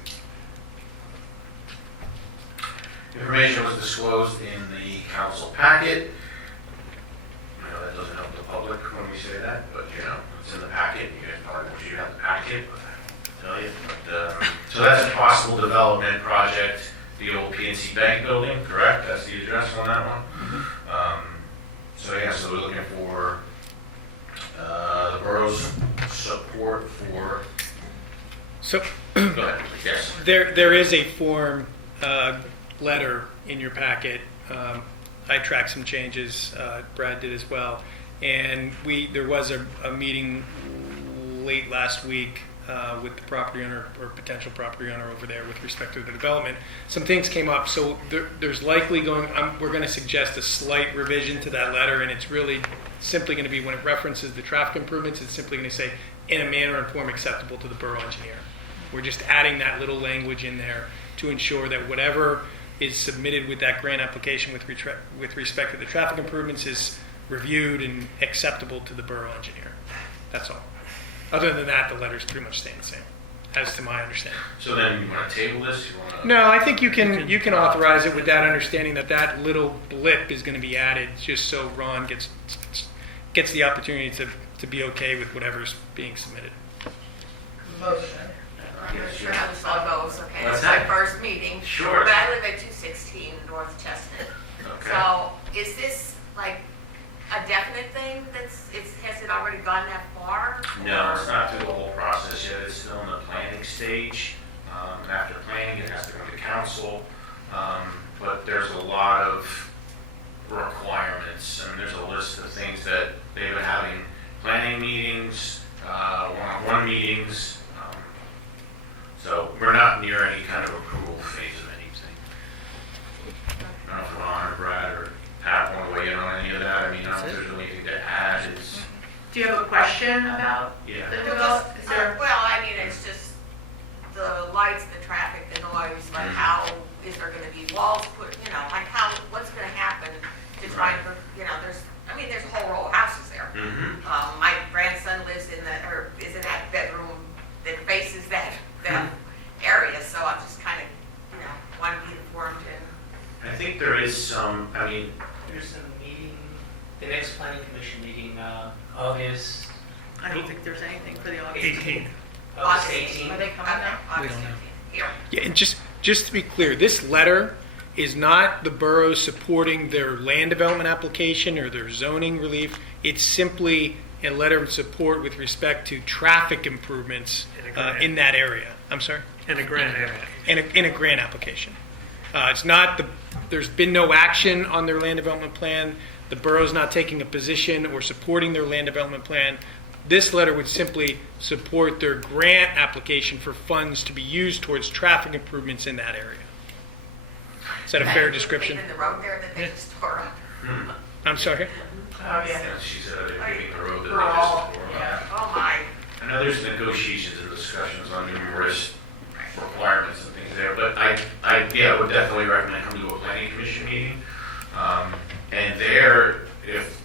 Information was disclosed in the council packet. I know that doesn't help the public when we say that, but you know, it's in the packet. You guys probably want you to have the packet, but I'll tell you. But, so that's a possible development project, the old PNC Bank building, correct? That's the address on that one? So yeah, so we're looking for the borough's support for, So go ahead, yes. there is a form letter in your packet. I tracked some changes, Brad did as well. And there was a meeting late last week with the property owner or potential property owner over there with respect to the development. Some things came up, so there's likely we're going to suggest a slight revision to that letter, and it's really simply going to be when it references the traffic improvements, it's simply going to say, in a manner and form acceptable to the borough engineer. We're just adding that little language in there to ensure that whatever is submitted with that grant application with respect to the traffic improvements is reviewed and acceptable to the borough engineer. That's all. Other than that, the letters pretty much stay the same, as to my understanding. So then you want to table this? You want to? No, I think you can authorize it with that understanding that that little blip is going to be added just so Ron gets the opportunity to be okay with whatever's being submitted. Motion. I'm not sure how this all goes, okay? What's It's my that? first meeting. Sure. But I live at 216 North Chestnut. Okay. So is this like a definite thing has it already gone that far? No, it's not through the whole process yet. It's still in the planning stage. After planning, it has to go to council. But there's a lot of requirements. I mean, there's a list of things that they've been having planning meetings, one-on-one meetings. So we're not near any kind of approval phase of anything. I don't know if Ron or Brad or Pat want to weigh in on any of that. I mean, I don't know if there's anything to add. Do you have a question about Yeah. the development? Is there? Well, I mean, it's just the lights, the traffic, the noise, like how is there going to be walls put, like what's going to happen to try to, there's a whole row of houses there. Mm-hmm. My grandson is in that bedroom that faces that area, so I'm just kind of, want to be informed and. I think there is some, There's a meeting, the next planning commission meeting, August I don't think there's anything for the August. 18th. August 18th. Are they coming now? August 18th. Here. Yeah, and just to be clear, this letter is not the borough supporting their land development application or their zoning relief. It's simply a letter of support with respect to traffic improvements in that area. I'm sorry? And a grant area. In a grant application. It's not there's been no action on their land development plan. The borough's not taking a position or supporting their land development plan. This letter would simply support their grant application for funds to be used towards traffic improvements in that area. Is that a fair description? Even the road there that they just tore up. I'm sorry? Oh, yeah. she said they're giving the road that For all, they just tore yeah. up. Oh, my. I know there's negotiations and discussions on numerous I would definitely recommend coming to a planning commission meeting. And there, if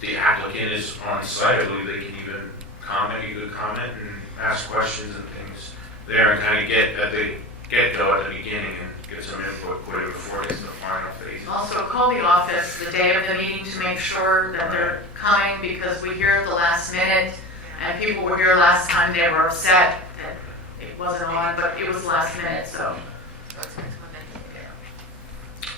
the applicant is on site, I believe they can even comment, you could comment and ask questions and things there and kind of get at the get-go at the beginning and get some input before it gets to the final phase. Also, call the office the day of the meeting to make sure that they're coming, because we hear at the last minute, and people were here last time, they were upset that it wasn't on, but it was last minute, so.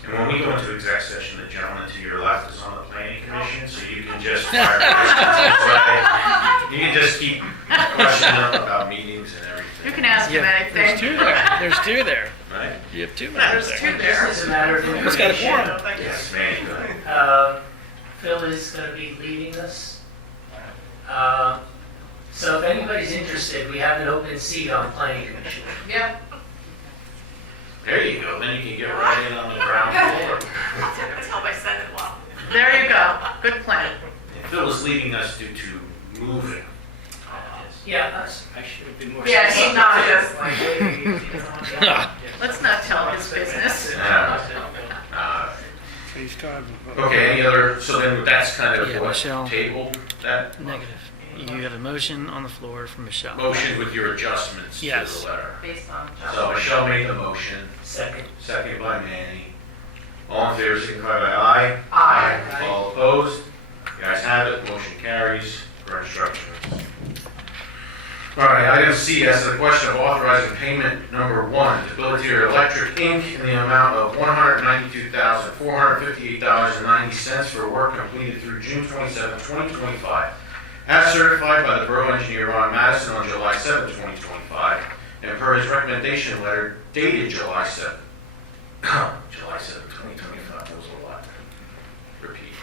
And when we go into exec session, the gentleman to your left is on the planning commission, so you can just fire questions. You can just keep questioning them about meetings and everything. You can ask him anything. There's two there. There's two there. Right? You have two members There's there. two there. Just as a matter of Who's got a information, quorum? Yes, man, go ahead. Phil is going to be leading us. So if anybody's interested, we have an open seat on planning commission. Yep. There you go, then you can get right in on the ground floor. Tell my son-in-law. There you go. Good plan. Phil was leading us due to moving. Yeah, I should have been more. Yeah, he's not specific. Let's not tell his business. He's talking about. Okay, any other, so then that's kind of Yeah, what Michelle. table that Negative. You have a motion on the floor from Michelle. motion with your adjustments to Yes. the letter. Based on. So Michelle made the motion, Second. second by Manny. All in favor, signify by aye. Aye. All opposed? You guys have it, motion carries for instructions. All right, item C, that's the question of authorizing payment number 1 to Billitier Electric, Inc. in the amount of $192,458.90 for work completed through June 27, 2025, as certified by the Borough Engineer Ron Madison on July 7, 2025, and per his recommendation letter dated July 7, July 7, 2025, that was a lot. Repeat.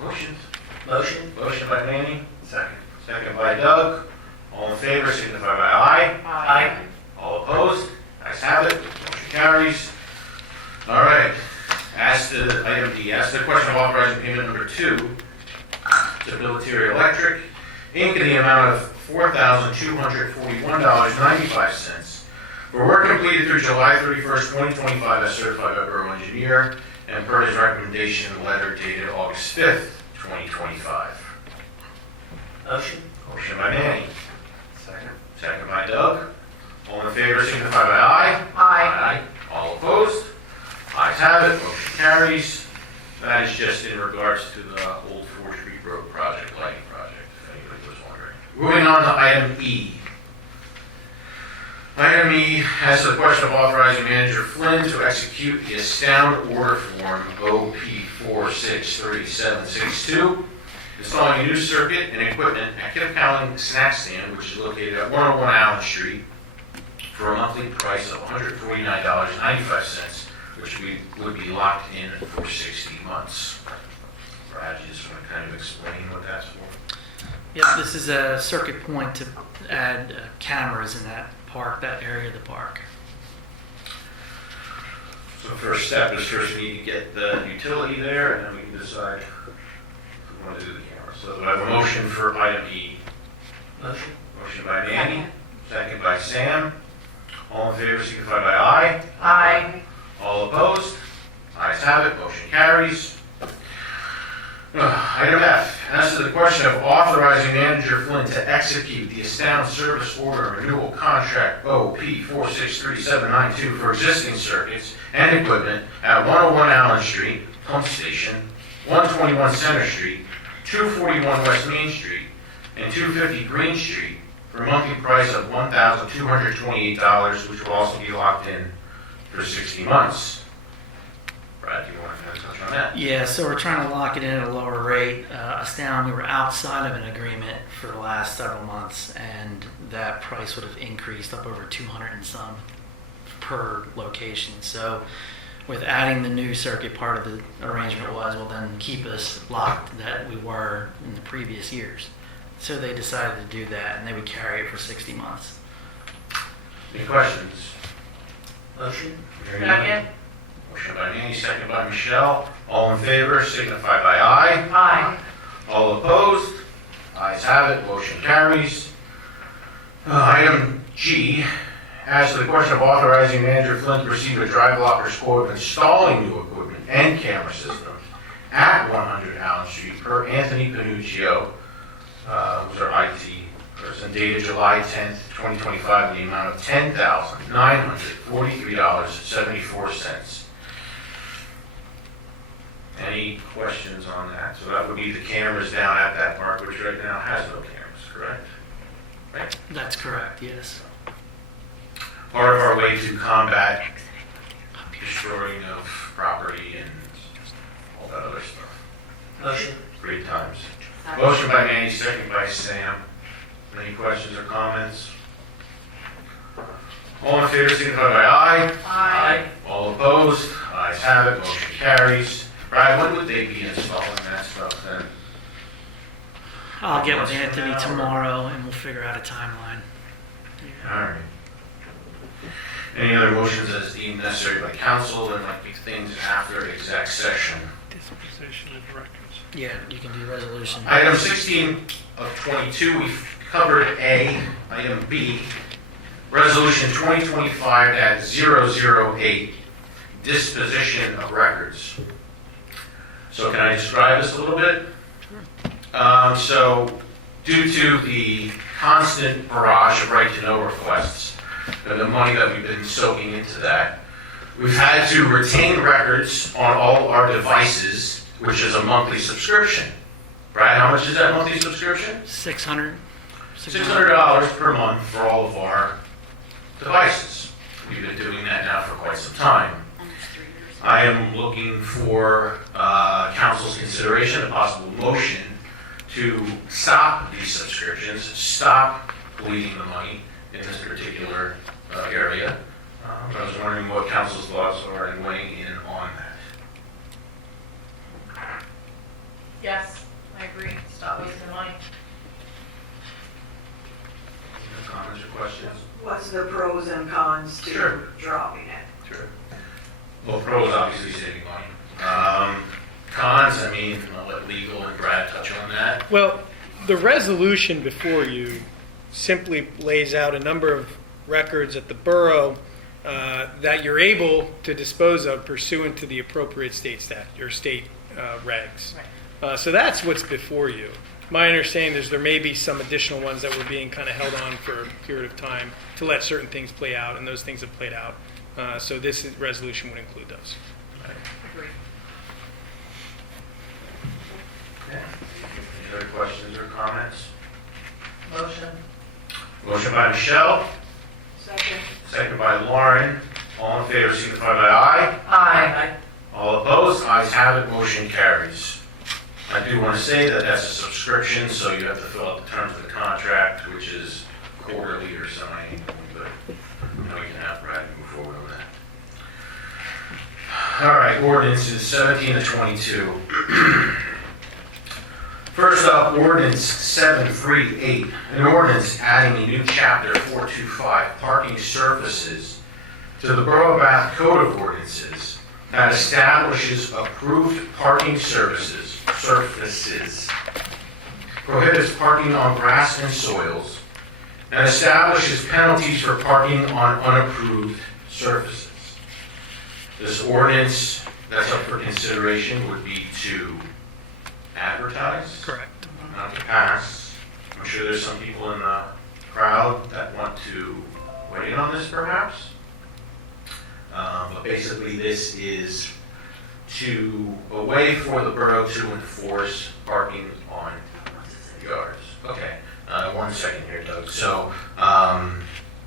Motions? Motion? Motion by Manny, Second. second by Doug. All in favor, signify by aye. Aye. All opposed? Ayes have it. Motion carries. All right. As to item D, as to the question of authorizing payment number 2 to Billitier Electric, Inc. in the amount of $4,241.95 for work completed through July 31st, 2025, as certified by Borough Engineer, and per his recommendation letter dated August 5th, 2025. Motion? Motion by Manny, Second. second by Doug. All in favor, signify by aye. Aye. All opposed? Ayes have it, motion carries. That is just in regards to the Old Ford Street Road project, lighting project, if anybody was wondering. Moving on to item E. Item E has the question of authorizing Manager Flynn to execute the Astound Order Form OP463762, installing a new circuit and equipment at Kip Cowling Snack Stand, which is located at 101 Allen Street, for a monthly price of $149.95, which would be locked in for 60 months. Brad, you just want to kind of explain what that's for? Yep, this is a circuit point to add cameras in that park, that area of the park. So first step is first we need to get the utility there, and then we can decide if we want to do the camera. So do I have a motion for item E? Motion? Motion by Manny, second by Sam. All in favor, signify by aye. Aye. All opposed? Ayes have it, motion carries. Item F, as to the question of authorizing Manager Flynn to execute the Astound Service Order Renewal Contract OP463792 for existing circuits and equipment at 101 Allen Street, Pump Station, 121 Center Street, 241 West Main Street, and 250 Green Street for a monthly price of $1,228, which will also be locked in for 60 months. Brad, do you want to touch on that? Yeah, so we're trying to lock it in at a lower rate. Astound, we were outside of an agreement for the last several months, and that price would have increased up over 200 and some per location. So with adding the new circuit, part of the arrangement will then keep us locked that we were in the previous years. So they decided to do that, and they would carry it for 60 months. Any questions? Motion? Hearing none. Motion by Manny, second by Michelle. All in favor, signify by aye. Aye. All opposed? Ayes have it, motion carries. Item G, As to the question of authorizing Manager Flynn to receive a drive locker's quote of installing new equipment and camera systems at 100 Elm Street per Anthony Panuccio, who's our IT person, dated July 10th, 2025, in the amount of $10,943.74. Any questions on that? So that would be the cameras down at that park, which right now has no cameras, correct? Right? That's correct, yes. Part of our way to combat destroying of property and all that other stuff. Motion. Great times. Motion by Manny, second by Sam. Any questions or comments? All in favor, signify by aye. Aye. All opposed? Ayes have it, motion carries. Brad, when would they be installing that stuff then? I'll get with Anthony tomorrow and we'll figure out a timeline. All right. Any other motions as deemed necessary by council? There might be things after exec session. Disposition of records. Yeah, you can do resolution. Item 16 of 22, we've covered A. Item B, Resolution 2025-008, disposition of records. So can I describe this a little bit? So due to the constant barrage of right-to-know requests and the money that we've been soaking into that, we've had to retain records on all our devices, which is a monthly subscription. Brad, how much is that monthly subscription? $600 per month for all of our devices. We've been doing that now for quite some time. I am looking for council's consideration, a possible motion to stop these subscriptions, stop bleeding the money in this particular area. I was wondering what council's thoughts are and weighing in on that. Yes, I agree. Stop wasting the money. Any comments or questions? What's the pros and cons to Sure. dropping it? Sure. Well, pros obviously saving money. Cons, I mean, I'll let legal and Brad touch on that. Well, the resolution before you simply lays out a number of records at the borough that you're able to dispose of pursuant to the appropriate state statute or state regs. So that's what's before you. My understanding is there may be some additional ones that were being kind of held on for a period of time to let certain things play out, and those things have played out. So this resolution would include those. Agree. Okay. Any other questions or comments? Motion. Motion by Michelle, Second. second by Lauren. All in favor, signify by aye. Aye. All opposed, ayes have it, motion carries. I do want to say that that's a subscription, so you have to fill out the terms of the contract, which is quarterly or semi-annually, but now we can have Brad move forward on that. All right, ordinances 17 to 22. First up, ordinance 738, an ordinance adding a new chapter 425, parking surfaces, to the Borough of Bath Code of Ordinances that establishes approved parking surfaces, prohibits parking on grass and soils, and establishes penalties for parking on unapproved surfaces. This ordinance that's up for consideration would be to advertise. Correct. Not to pass. I'm sure there's some people in the crowd that want to weigh in on this perhaps. But basically this is a way for the borough to enforce parking on yards. Okay, 1 second here, Doug. So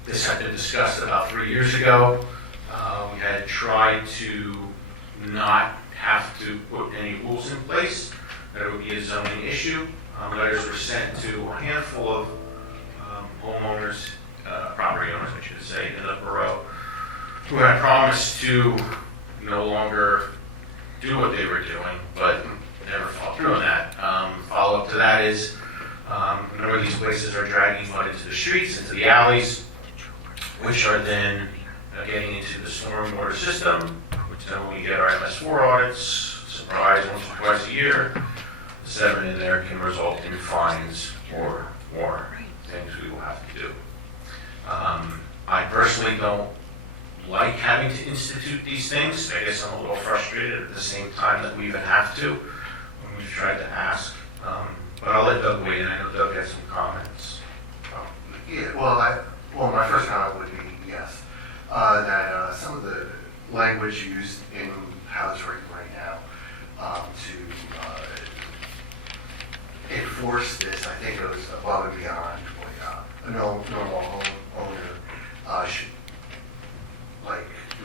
this had been discussed about 3 years ago. We had tried to not have to put any rules in place. That it would be a zoning issue. Letters were sent to a handful of homeowners, property owners, I should say, in the borough, who had promised to no longer do what they were doing, but never followed through on that. Follow-up to that is, a number of these places are dragging mud into the streets, into the alleys, which are then getting into the stormwater system, which then when we get our MS4 audits, surprise, once or twice a year, the sediment in there can result in fines or more things we will have to do. I personally don't like having to institute these things. I guess I'm a little frustrated at the same time that we even have to when we've tried to ask. But I'll let Doug weigh in. I know Doug has some comments. Yeah, well, my first comment would be yes, that some of the language used in how it's written right now to enforce this, I think goes above and beyond what a normal homeowner should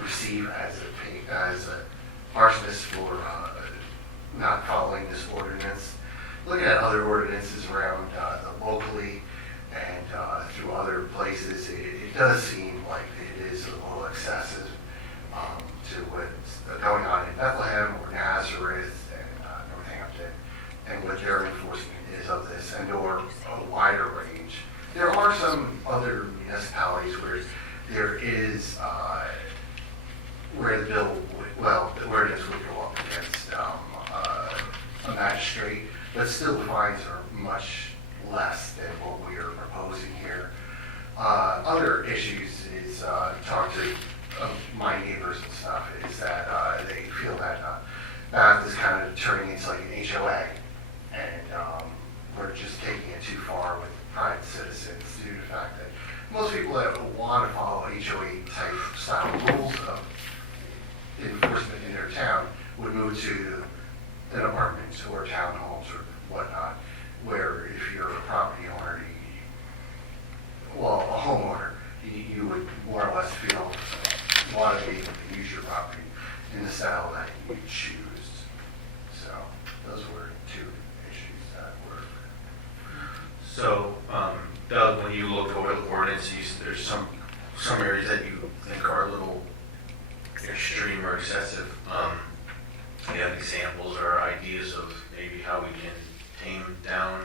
receive as a harshness for not following this ordinance. Looking at other ordinances around locally and through other places, it does seem like it is a little excessive to what's going on in Bethlehem or Nazareth and Northampton, and what their enforcement is of this, and or a wider range. There are some other municipalities where there is where the the ordinance would go up against a magistrate, but still the fines are much less than what we are proposing here. Other issues is, talk to my neighbors and stuff, is that they feel that Bath is kind of turning into like an HOA, and we're just taking it too far with private citizens due to the fact that most people that want to follow HOA type style rules of enforcement in their town would move to an apartment or townhomes or whatnot, where if you're a property owner, a homeowner, you would more or less feel want to be able to use your property in the style that you choose. So those were two issues that were. So, Doug, when you look over the ordinances, there's some areas that you think are a little extreme or excessive. Do you have examples or ideas of maybe how we can tame down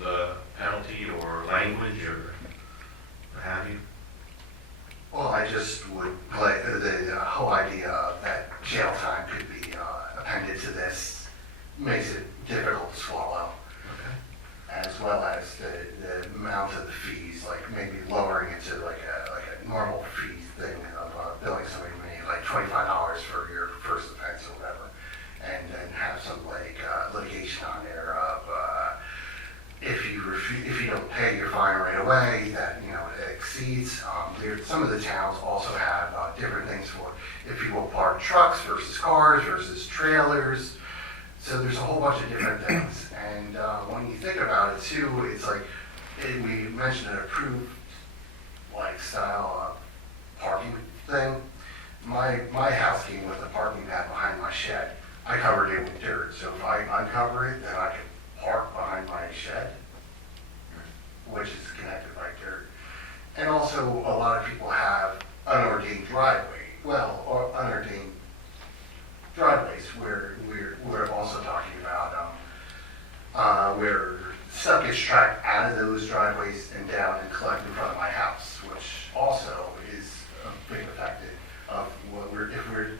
the penalty or language or what have you? Well, I just would like the whole idea of that jail time could be appended to this makes it difficult to swallow. As well as the amount of the fees, like maybe lowering it to like a normal fee thing of billing somebody like $25 for your first offense or whatever, and then have some litigation on there of if you don't pay your fine right away, that it exceeds. Some of the towns also have different things for if you will park trucks versus cars versus trailers. So there's a whole bunch of different things, and when you think about it too, it's like we mentioned an approved style parking thing. My house came with a parking pad behind my shed. I covered it with dirt, so if I uncover it, then I can park behind my shed, which is connected by dirt. And also, a lot of people have unordained or unordained driveways where we're also talking about where stuff gets tracked out of those driveways and down and collected in front of my house, which also is a big effective of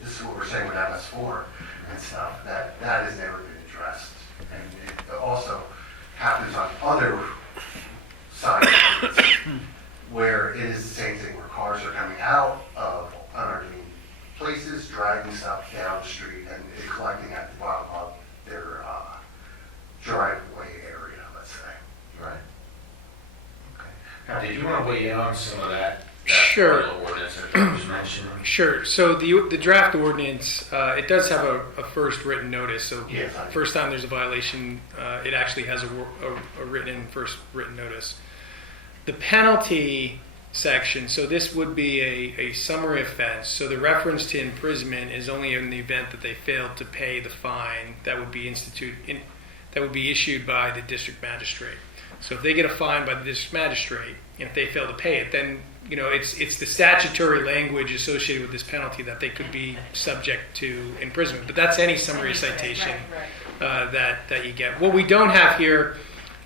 this is what we're saying with MS4 and stuff, that has never been addressed. And it also happens on other sides where it is the same thing, where cars are coming out of unordained places, dragging stuff down the street and collecting at the bottom of their driveway area, let's say. Right. Okay. Now, did you want to weigh in on some of that? Sure. Ordinance that was mentioned? Sure. So the draft ordinance, it does have a first written notice. So yes, first time there's a violation, it actually has a first written notice. The penalty section, so this would be a summary offense. So the reference to imprisonment is only in the event that they failed to pay the fine that would be issued by the district magistrate. So if they get a fine by the district magistrate, and if they fail to pay it, then it's the statutory language associated with this penalty that they could be subject to imprisonment. But that's any summary citation that you get. What we don't have here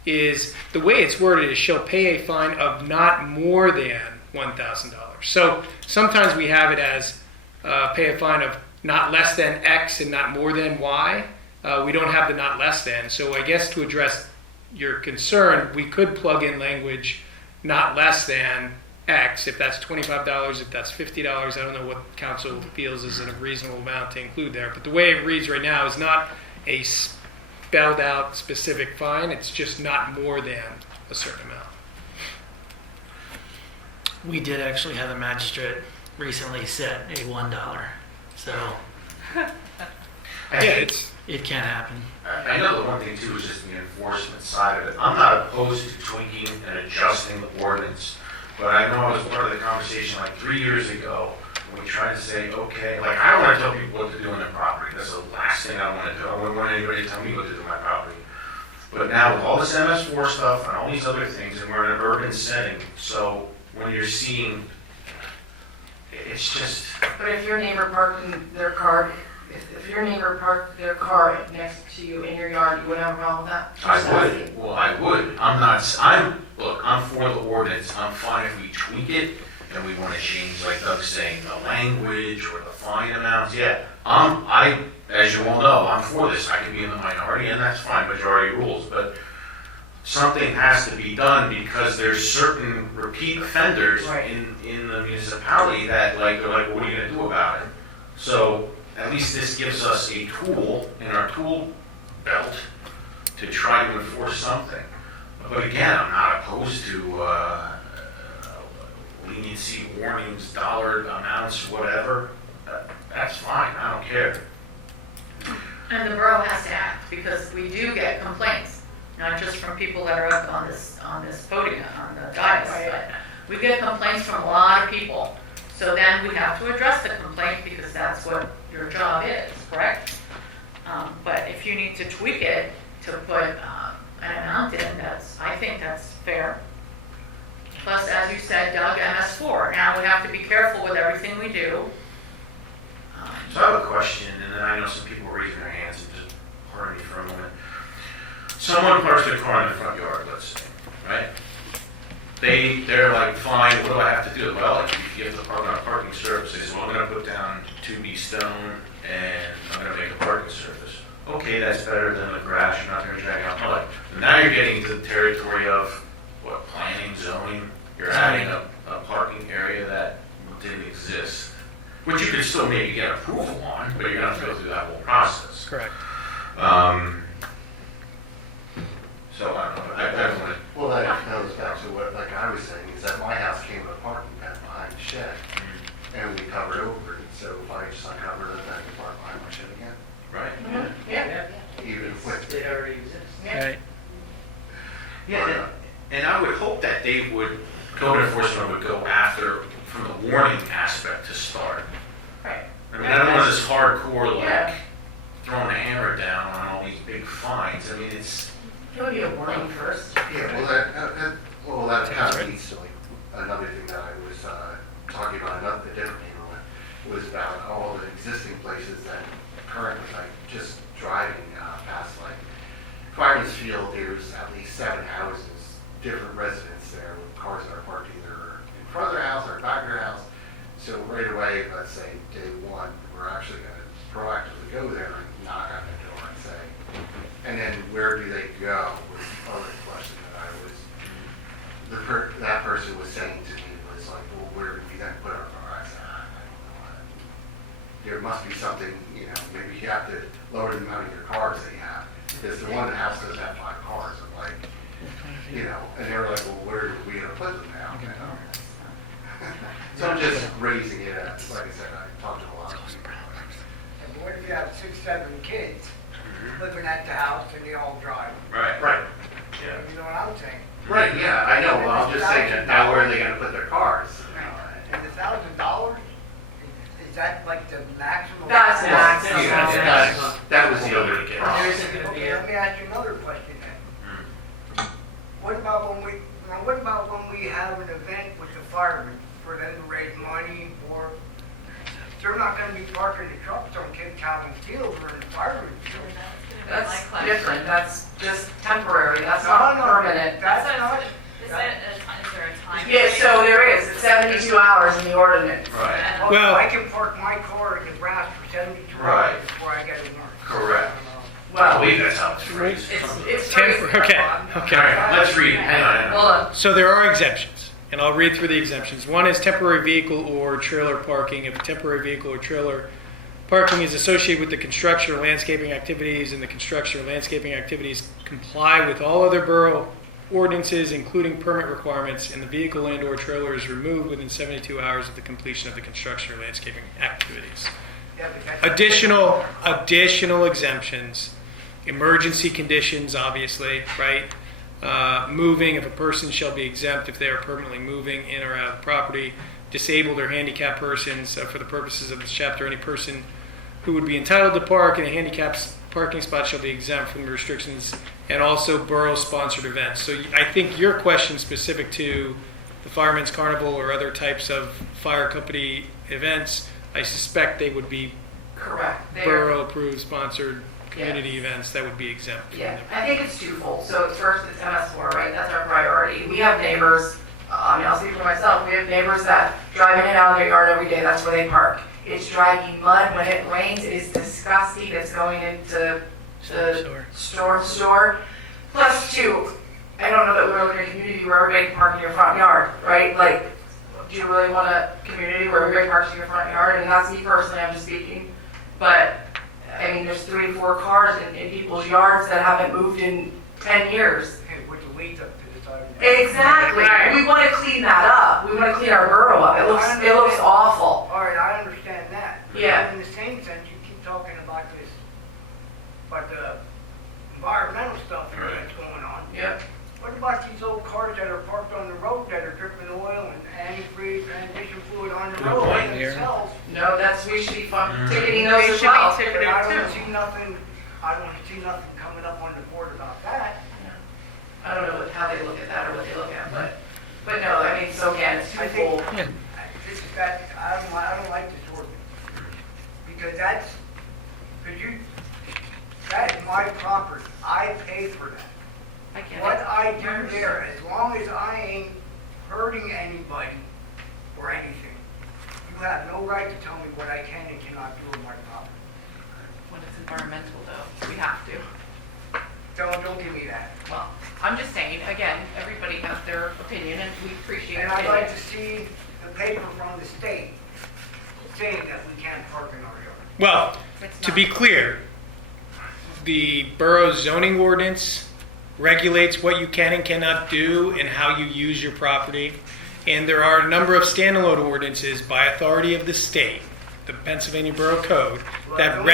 is the way it's worded is shall pay a fine of not more than $1,000. So sometimes we have it as pay a fine of not less than X and not more than Y. We don't have the not less than. So I guess to address your concern, we could plug in language not less than X, if that's $25, if that's $50, I don't know what council feels is a reasonable amount to include there, but the way it reads right now is not a spelled out specific fine, it's just not more than a certain amount. We did actually have a magistrate recently set a $1, so it can happen. I know the one thing too is just the enforcement side of it. I'm not opposed to tweaking and adjusting the ordinance, but I know it was part of the conversation like 3 years ago when we tried to say, okay, like I don't want to tell people what to do on their property. That's the last thing I want to do. I wouldn't want anybody to tell me what to do on my property. But now with all this MS4 stuff and all these other things, and we're in an urban setting, so when you're seeing, it's just. But if your neighbor parking their car, if your neighbor parked their car next to you in your yard, you wouldn't have a problem with that? I would. Well, I would. Look, I'm for the ordinance. I'm fine if we tweak it and we want to change, like Doug's saying, the language or the fine amounts. Yeah, as you all know, I'm for this. I can be in the minority and that's fine, majority rules, but something has to be done because there's certain repeat offenders in the municipality that they're like, what are you going to do about it? So at least this gives us a tool in our tool belt to try to enforce something. But again, I'm not opposed to leniency, warnings, dollar amounts, whatever. That's fine. I don't care. And the borough has to act because we do get complaints, not just from people that are up on this podium, on the dais, but we get complaints from a lot of people. So then we have to address the complaint because that's what your job is, correct? But if you need to tweak it to put an amount in, I think that's fair. Plus, as you said, Doug, MS4. Now we have to be careful with everything we do. So I have a question, and then I know some people raising their hands and just pardon me for a moment. Someone parks their car in the front yard, let's say, right? They're like, fine, what do I have to do? Well, like, if you have to park on a parking surface, they say, well, I'm going to put down 2B stone and I'm going to make a parking surface. Okay, that's better than the grass. You're not going to drag out mud. But now you're getting into the territory of what, planning, zoning. You're adding a parking area that didn't exist, which you could still maybe get approval on, but you're going to have to go through that whole process. Correct. So I don't know. I don't want to. Well, that goes back to what, like I was saying, is that my house came with a parking pad behind the shed, and we covered over it. So if I just uncovered it, I can park behind my shed again. Right. Mm-hmm. Yeah. Even with It already exists. Right. Yeah, and I would hope that they would, code enforcement would go after from the warning aspect to start. Right. I mean, I don't want this hardcore like throwing a hammer down on all these big fines. I mean, it's. It would be a warning first. Yeah, well, that kind of leads to like another thing that I was talking about, a different neighborhood, was about all the existing places that currently, like just driving past, like Fireman's Field, there's at least 7 houses, different residents there with cars that are parked either in front of their house or back of their house. So right away, let's say day one, we're actually going to proactively go there and knock on the door and say, and then where do they go was the other question that I was, that person was saying to me was like, well, where do we then put our car? I said, I don't know. There must be something, maybe you have to lower the amount of your cars that you have. Because the one house does have 5 cars, and like, and they were like, well, where are we going to put them now? So I'm just raising it up. Like I said, I talked to a lot of people. And what if you have 6, 7 kids living at the house and they all drive? Right. Yeah. You know what I'm saying? Right, yeah, I know. Well, I'm just saying that now where are they going to put their cars? And $1,000, is that like the maximum? That's maximum. That was the other case. Okay, let me ask you another question then. What about when we have an event with the firemen for them to raise money, or they're not going to be parking the trucks on Cape County Field or in the firemen field? That's different. That's just temporary. That's not permanent. That's not. Is there a time? Yeah, so there is. It's 72 hours in the ordinance. Right. Well- I can park my car in the grass for 72 Right. hours before I get to work. Correct. I Well, believe that's how it's phrased. it's free. Okay. All right, let's read it. Hang on. Hold on. So there are exemptions. and I'll read through the exemptions. One is temporary vehicle or trailer parking. If temporary vehicle or trailer parking is associated with the construction or landscaping activities, and the construction or landscaping activities comply with all other borough ordinances, including permit requirements, and the vehicle and or trailer is removed within 72 hours of the completion of the construction or landscaping activities. Additional exemptions, emergency conditions, obviously, right? Moving, if a person shall be exempt if they are permanently moving in or out of the property. Disabled or handicapped persons, for the purposes of this chapter, any person who would be entitled to park in a handicapped parking spot shall be exempt from the restrictions, and also borough-sponsored events. So I think your question specific to the Fireman's Carnival or other types of fire company events, I suspect they would be Correct. borough-approved, sponsored community events that would be exempt. Yeah, I think it's twofold. So first, it's MS4, right? That's our priority. We have neighbors, I'll speak for myself, we have neighbors that drive in and out of their yard every day. That's where they park. It's dragging mud when it rains. It is disgusting. It's going into the store. Plus, two, I don't know that we're in a community where everybody can park in your front yard, right? Like, do you really want a community where everybody parks in your front yard? I mean, that's me personally, I'm just speaking. But, I mean, there's 3 to 4 cars in people's yards that haven't moved in 10 years. And with the weeds up to the side. Exactly. Right. We want to clean that up. We want to clean our borough up. It looks awful. All right, I understand that. Yeah. But in the same sense, you keep talking about this, but the environmental stuff here that's going on. Yep. What about these old cars that are parked on the road that are dripping oil and antifreeze transmission fluid on the Good road point, themselves? No, we should be ticketing those as But well. I don't see nothing coming up on the board about that. I don't know how they look at that or what they look at, but no, I mean, so again, it's I think twofold. this is that, I don't like this ordinance. Because that is my property. I pay for that. I get What it. I do there, as long as I ain't hurting anybody or anything, you have no right to tell me what I can and cannot do on my property. When it's environmental though, we have to. Don't give me that. Well, I'm just saying, again, everybody has their opinion and we appreciate And it. I'd like to see the paper from the state saying that we can't park in our yard. Well, It's to not- be clear, the borough zoning ordinance regulates what you can and cannot do and how you use your property. And there are a number of standalone ordinances by authority of the state, the Pennsylvania Borough Code, that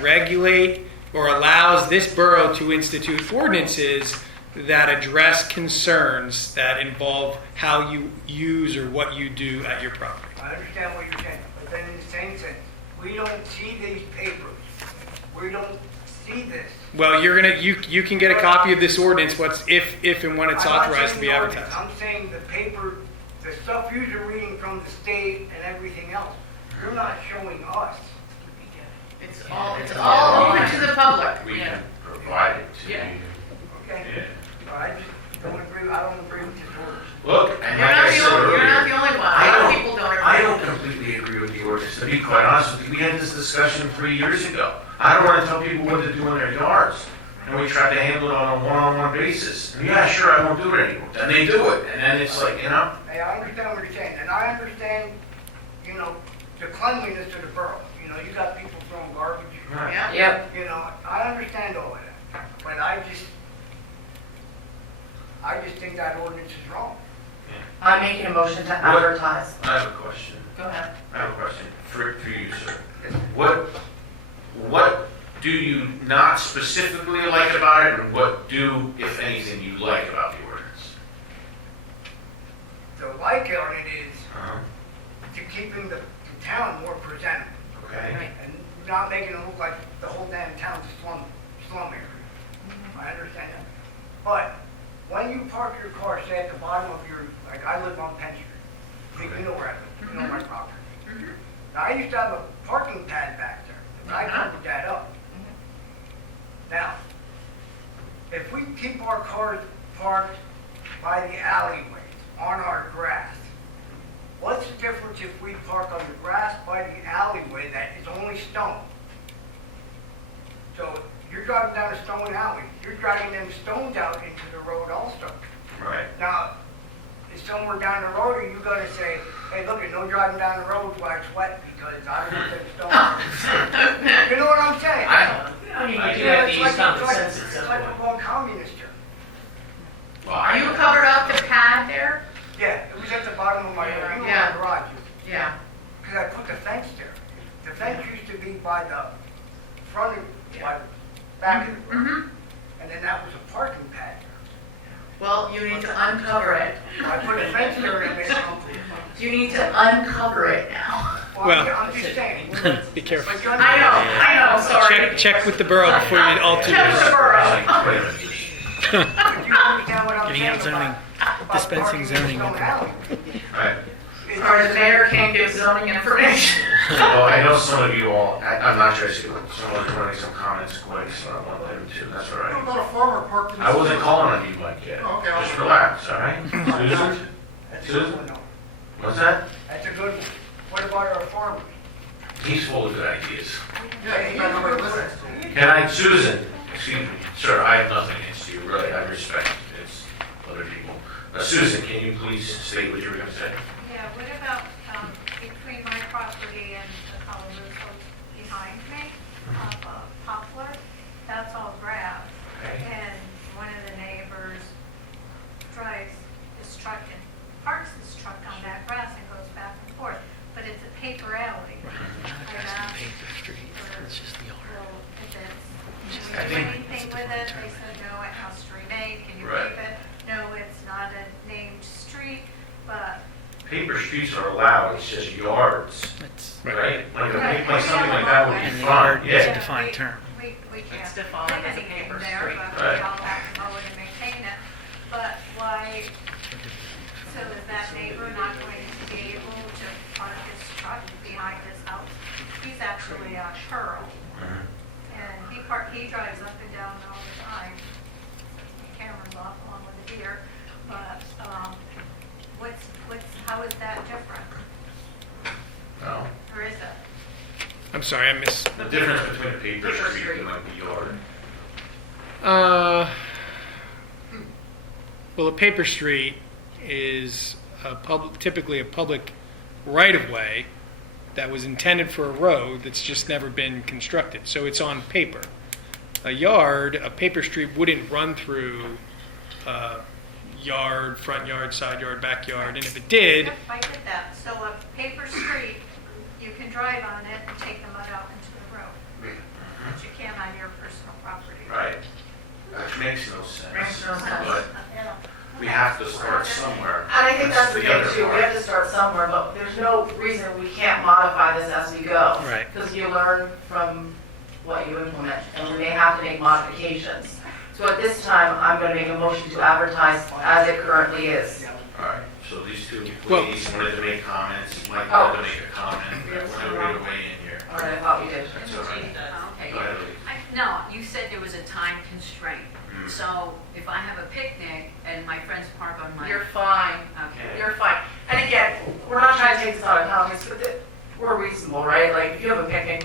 regulate or allows this borough to institute ordinances that address concerns that involve how you use or what you do at your property. I understand what you're saying, but then in the same sense, we don't see these papers. We don't see this. Well, you can get a copy of this ordinance if and when it's authorized to be advertised. I'm saying the paper, the stuff you're reading from the state and everything else, you're not showing us. It's all open to the public. We Yeah. can provide it to Yeah. you. Okay? Yeah. I just don't agree with this ordinance. Look, and You're like not I the said only- earlier, you're not the only one. A lot of people don't agree. I don't completely agree with the ordinance. To be quite honest with you, we had this discussion 3 years ago. I don't want to tell people what to do in their yards. And we tried to handle it on a one-on-one basis. And yeah, sure, I won't do it anymore. Then they do it. And then it's like, Hey, I understand what you're saying, and I understand, the cleanliness of the borough. You got people throwing garbage. Right. Yeah. Yep. I understand all of that, but I just think that ordinance is wrong. I'm making a motion to advertise. I have a question. Go ahead. I have a question for you, sir. What do you not specifically like about it, and what do, if anything, you like about the ordinance? The like on it is Uh-huh. to keeping the town more presentable. Okay. And not making it look like the whole damn town's a slum area. I understand that. But when you park your car, say at the bottom of like I live on Penn Street. You know where I live, you know my property. Now, I used to have a parking pad back there, but I covered that up. Now, if we keep our cars parked by the alleyways, on our grass, what's the difference if we park on the grass by the alleyway that is only stone? So you're driving down a stone alley, you're driving them stones out into the road also. Right. Now, is somewhere down the road, or you gonna say, hey, look, no driving down the road while it's wet because I don't think it's stone. You know what I'm saying? I mean, you do have to use common sense at It's some like point. we're going communist here. Are you covered up the pad there? Yeah, it was at the bottom of my Yeah. garage, Yeah. because I put the fence there. The fence used to be by the front of, by the back of the road, Mm-hmm. and then that was a parking pad. Well, you need to uncover it. I put a fence there and it You need to uncover it now. Well- I'm just saying. Be careful. But you I know, sorry. Check with the borough before you alter Check your the borough. But you understand what I'm Getting saying out zoning, about dispensing parking in zoning. Stone Alley? Right. Or the mayor can't give zoning information. Well, I know some of you all, I'm not sure, someone's running some comments quick, so I want them to, that's all What right. about a farmer parked in the... I wasn't calling on you, Mike, yet. Okay, I'll- Just relax, all right? Susan? That's a good Susan? one, though. What's that? That's a good one. What about our farmers? He's full of good ideas. Yeah, he's got nobody listening to him. Can I, Susan, excuse me, sir, I have nothing against you, really, I respect it's other people. Susan, can you please state what you were going to say? Yeah, what about between my property and the Colorado behind me, Poplar? That's all grass. Okay. And one of the neighbors drives his truck and parks his truck on that grass and goes back and forth. But it's a paper alley. That's the paper street, it's just the yard. Well, if it's, I can we do think- anything with it? They said, no, it has to remain. Can you Right. keep it? No, it's not a named street, but Paper streets are allowed, it's just yards, It's, right? Like Right. something like that would and be the fine, yard is a yeah. defined term. we can't It's put defined as a anything paper there, street. but Right. we all have to mow it and maintain it. But why, so is that neighbor not going to be able to park his truck behind his house? He's actually on Pearl, and he drives up and down all the time. The camera's off along with the deer, but, how is that different? No. Or is it? I'm sorry, I missed. The difference between a paper street and like the yard. Well, a paper street is typically a public right-of-way that was intended for a road that's just never been constructed, so it's on paper. A paper street wouldn't run through yard, front yard, side yard, backyard, and if it did, Yep, I get that. So a paper street, you can drive on it and take the mud out into the road, but you can't on your personal property. Right. Which makes no sense. Makes no sense. But we have to start somewhere. And I think that's the thing other too, we part. have to start somewhere, but there's no reason we can't modify this as we go. Right. Because you learn from what you implement, and we may have to make modifications. So at this time, I'm going to make a motion to advertise as it currently is. All right, so these two Well- ladies wanted to make comments, Mike Oh. wanted to make a comment, we're going to weigh in here. All right, I thought we did. That's all right. Okay. Go ahead, Lee. No, you said there was a time constraint. Mm. So if I have a picnic and my friends park on my... You're fine. Okay. You're fine. And again, we're not trying to take this out of context, but we're reasonable, right? Like, if you have a picnic,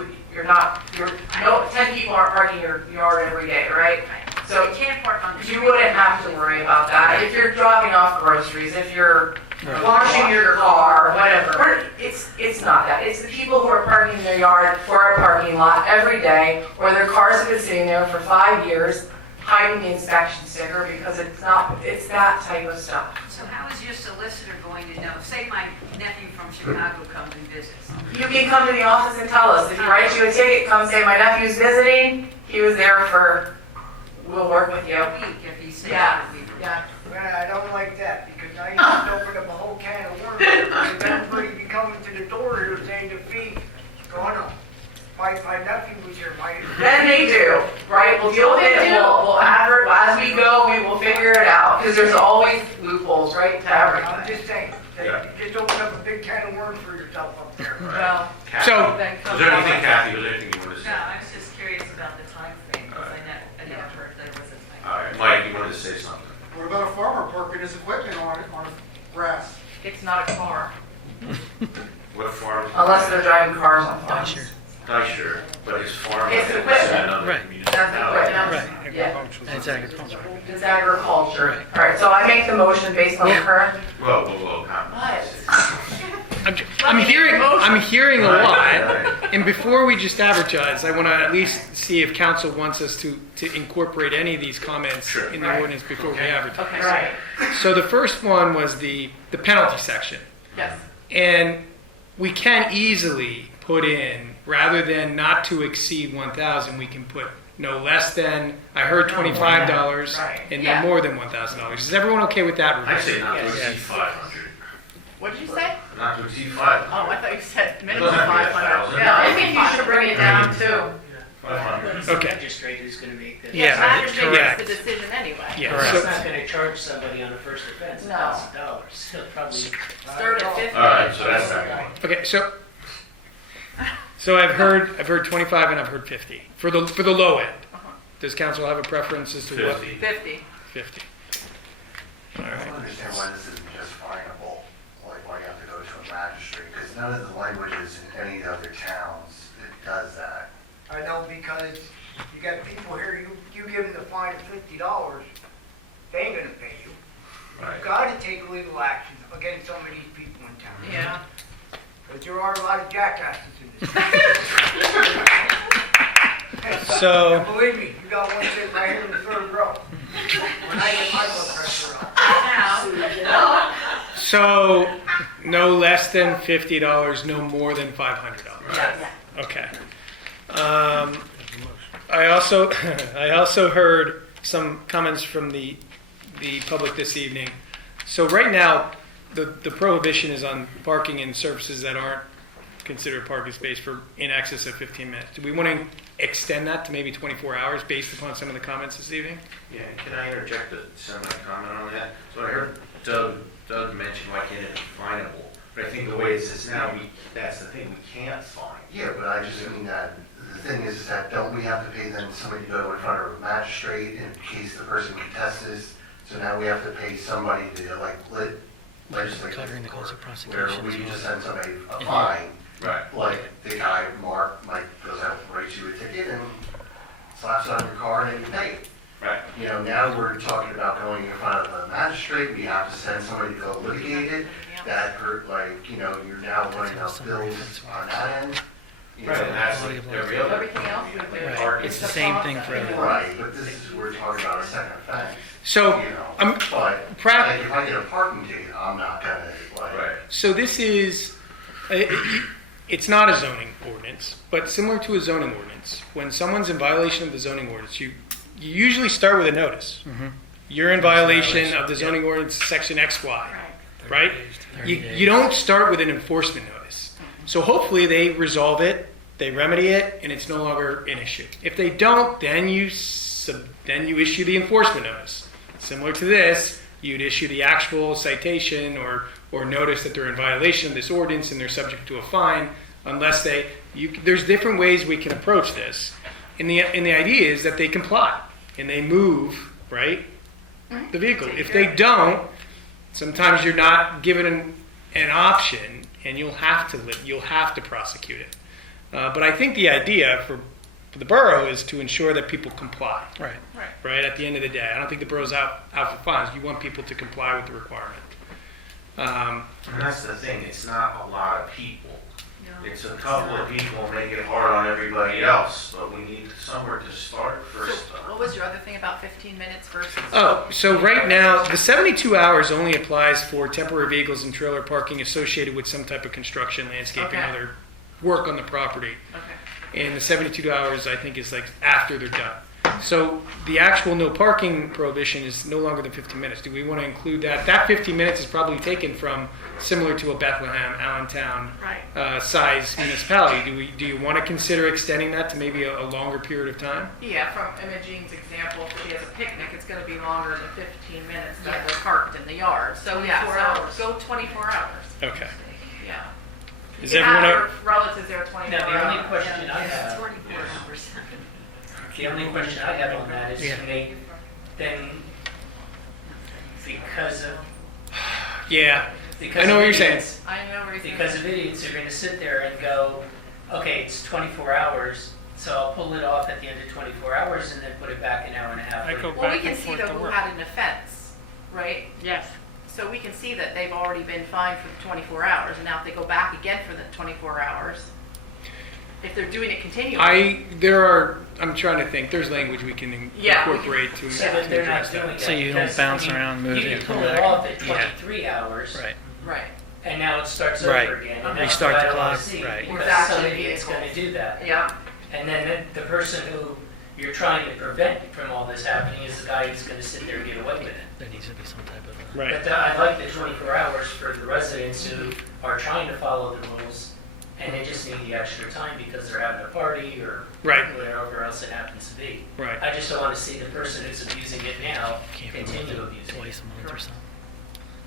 no, 10 people aren't parking your yard every day, right? So You can't park on the street. you wouldn't have to worry about that. If you're dropping off groceries, if you're washing your car, whatever. It's not that. It's the people who are parking in their yard for a parking lot every day, or their cars have been sitting there for 5 years, hiding the inspection sticker because it's that type of stuff. So how is your solicitor going to know? Say my nephew from Chicago comes and visits. You can come to the office and tell us. If he writes you a ticket, come say, my nephew's visiting, he was there we'll work with you. A week if he stays Yeah. for a week. Yeah. Man, I don't like that, because I used to open up a whole can of worms, and everybody be coming to the door here saying the fee, going on. My nephew was here, Then they do, right? We'll deal with it, we'll as we go, we will figure it out, because there's always loopholes, right, to I'm everything. just saying, that you just open up a big can of worms for yourself up there. Well, Kathy, So- was there anything, Kathy, was there anything you wanted to say? No, I was just curious about the time frame, because I never heard there was a time. All right, Mike, you wanted to say something? What about a farmer parking his equipment on grass? it's not a car, What farm? unless they're driving cars on farms. Sure. nicer, but it's farming. It's equipment. another Right. municipality. That's Right. Yeah, And it's agriculture. it's agriculture. Right. All right, so I make the motion based on the current. Whoa, I'm hearing a Right, lot, right. and before we just advertise, I want to at least see if council wants us to incorporate any of these comments Sure. in the Right. ordinance before we advertise. Okay, right, So the first one was the penalty section. yes. And we can easily put in, rather than not to exceed 1,000, we can put no less than, I heard $25 Right. and Yeah. no more than $1,000. Is everyone okay with that? I say not to Yes. exceed 500. What did you say? Not to exceed 500. Oh, I thought you said minimum Doesn't have to be 500. 1,000. Yeah, I think you should bring it down too. 500. It's the Okay. magistrate who's going to make the. Yeah, Magistrate correct. makes the decision anyway. Yeah, He's so- not going to charge somebody on a first offense No. $1,000. He'll probably. Start at 50. All right, so that's not going. Okay, so I've heard 25 and I've heard 50 for the low end. Does council have a preference as to what? 50. 50. 50. I don't understand why this isn't just finable, like why you have to go to a magistrate, because none of the languages in any of the other towns, it does that. I know, because you got people here, you give them the fine of $50, they ain't gonna pay you. Right. You've gotta take legal action against some of these people in town. Yeah. But there are a lot of jackasses in this town. So- And believe me, you got one sitting right here in the third row. When I get my blood pressure up. So no less than $50, no more than $500. Okay. I also heard some comments from the public this evening. So right now, the prohibition is on parking in surfaces that aren't considered parking space for in excess of 15 minutes. Do we want to extend that to maybe 24 hours based upon some of the comments this evening? Yeah, can I interject a semi-comment on that? So I heard Doug mention why can't it be finable? But I think the way it sits now, that's the thing, we can't fine. Yeah, but I just mean that, the thing is that don't we have to pay then somebody to go in front of a magistrate in case the person contests this? So now we have to pay somebody to like legislate Covering the cost of where prosecution we as well. just send somebody a fine. Right. Like the guy, Mark, goes out and writes you a ticket and slaps it on your car and then you pay it. Right. You know, now we're talking about going in front of a magistrate, we have to send somebody to go litigate it. That hurt, like, you know, you're now running up bills on that end. You know, Right, and that's like every other. Everything else we do. Right. It's the same thing for everyone. Right, but this is, we're talking about a second offense. So, You know, I'm but like, if I get a parking ticket, I'm not gonna, like. Right. So this is, it's not a zoning ordinance, but similar to a zoning ordinance. When someone's in violation of the zoning ordinance, you usually start with a notice. You're in violation of the zoning ordinance section XY, right? You don't start with an enforcement notice. So hopefully they resolve it, they remedy it, and it's no longer an issue. If they don't, then you issue the enforcement notice. Similar to this, you'd issue the actual citation or notice that they're in violation of this ordinance and they're subject to a fine, unless there's different ways we can approach this. And the idea is that they comply and they move, right, the vehicle. If they don't, sometimes you're not given an option and you'll have to prosecute it. But I think the idea for the borough is to ensure that people comply. Right. At the end of the day, I don't think the borough's out for fines. You want people to comply with the requirement. And that's the thing, it's not a lot of people. It's a couple of people make it hard on everybody else, but we need somewhere to start first. What was your other thing about 15 minutes versus? Oh, so right now, the 72 hours only applies for temporary vehicles and trailer parking associated with some type of construction, landscaping, Okay. other work on the property. Okay. And the 72 hours, I think, is like after they're done. So the actual no parking prohibition is no longer than 15 minutes. Do we want to include that? That 15 minutes is probably taken from similar to a Bethlehem, Allentown size municipality. Do you want to consider extending that to maybe a longer period of time? Yeah, from Imogene's example, if she has a picnic, it's going to be longer than 15 minutes that they're parked in the yard. So yeah, 24 hours. Go 24 hours. Okay. Yeah. Is You can everyone have your relatives there 24 Now, hours. the only question I Yeah. have, 24 hours. the only question I have on that is, Yeah. can they then, because of, Yeah. because I know of what you're saying. idiots- I know where you're Because of idiots are gonna sit there and go, okay, it's 24 hours, so I'll pull it off at the end of 24 hours and then put it back an hour and a half I later. go Well, we back can and see forth though to who work. had an offense, right? Yes. So we can see that they've already been fined for the 24 hours, and now if they go back again for the 24 hours, if they're doing it continually. I'm trying to think, there's language we can Yeah, we incorporate to So that they're not address doing that. that. So you don't because, bounce I mean, around, move you it, can come pull it back. off at Yeah. 23 hours. Right. Right. And now it starts Right. over again. And Restart that's the what I wanna clock, see, right. Because Exactly. some idiot's going to do that. Yeah. And then the person who you're trying to prevent from all this happening is the guy who's going to sit there and get away with it. There needs to be some type of. Right. But I like the 24 hours for the residents who are trying to follow the rules, and they just need the extra time because they're having a party or Right. whatever else it happens to be. Right. I just don't want to see the person who's abusing it now Can't be continue more than abusing it. twice a month or something.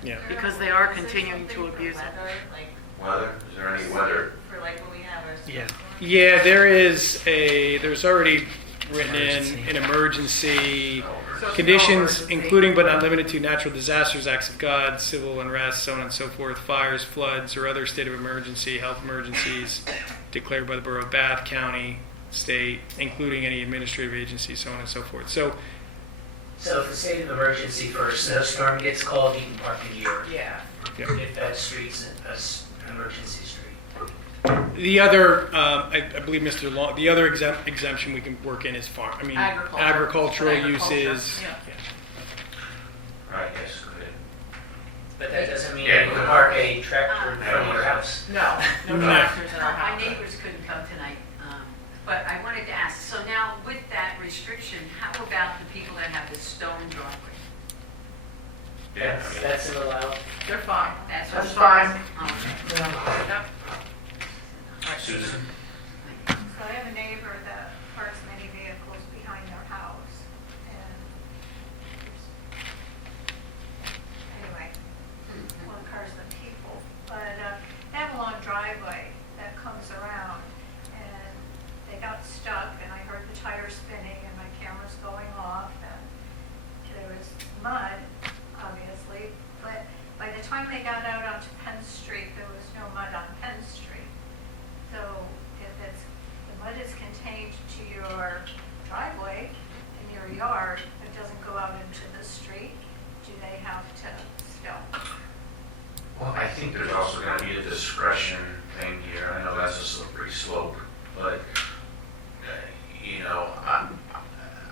Yeah. Because they are continuing to abuse it. Weather, is there any weather? For like when we have a. Yeah. Yeah, there's already written in an emergency conditions, including but not limited to natural disasters, acts of God, civil unrest, so on and so forth, fires, floods, or other state of emergency, health emergencies declared by the Borough of Bath, County, State, including any administrative agency, so on and so forth. So, So if the state of emergency for a snowstorm gets called, you can park in your Yeah. if that street's an emergency street. the other, I believe Mr. Long, the other exemption we can work in is agricultural uses. Yeah. Right, yes, go ahead. But that doesn't mean Yeah, you go can ahead. park a tractor in front of your house. No, no No. tractors in our My house. neighbors couldn't come tonight, but I wanted to ask, so now with that restriction, how about the people that have the stone driveway? Yeah, That's allowed. They're fine. That's That's what- fine. Yep. Susan? So I have a neighbor that parks many vehicles behind their house, and anyway, more cars than people. But they have a long driveway that comes around, and they got stuck, and I heard the tire spinning, and my camera's going off, and there was mud, obviously, but by the time they got out onto Penn Street, there was no mud on Penn Street. So if the mud is contained to your driveway in your yard, it doesn't go out into the street, do they have to stop? Well, I think there's also going to be a discretion thing here. I know that's a slippery slope, but,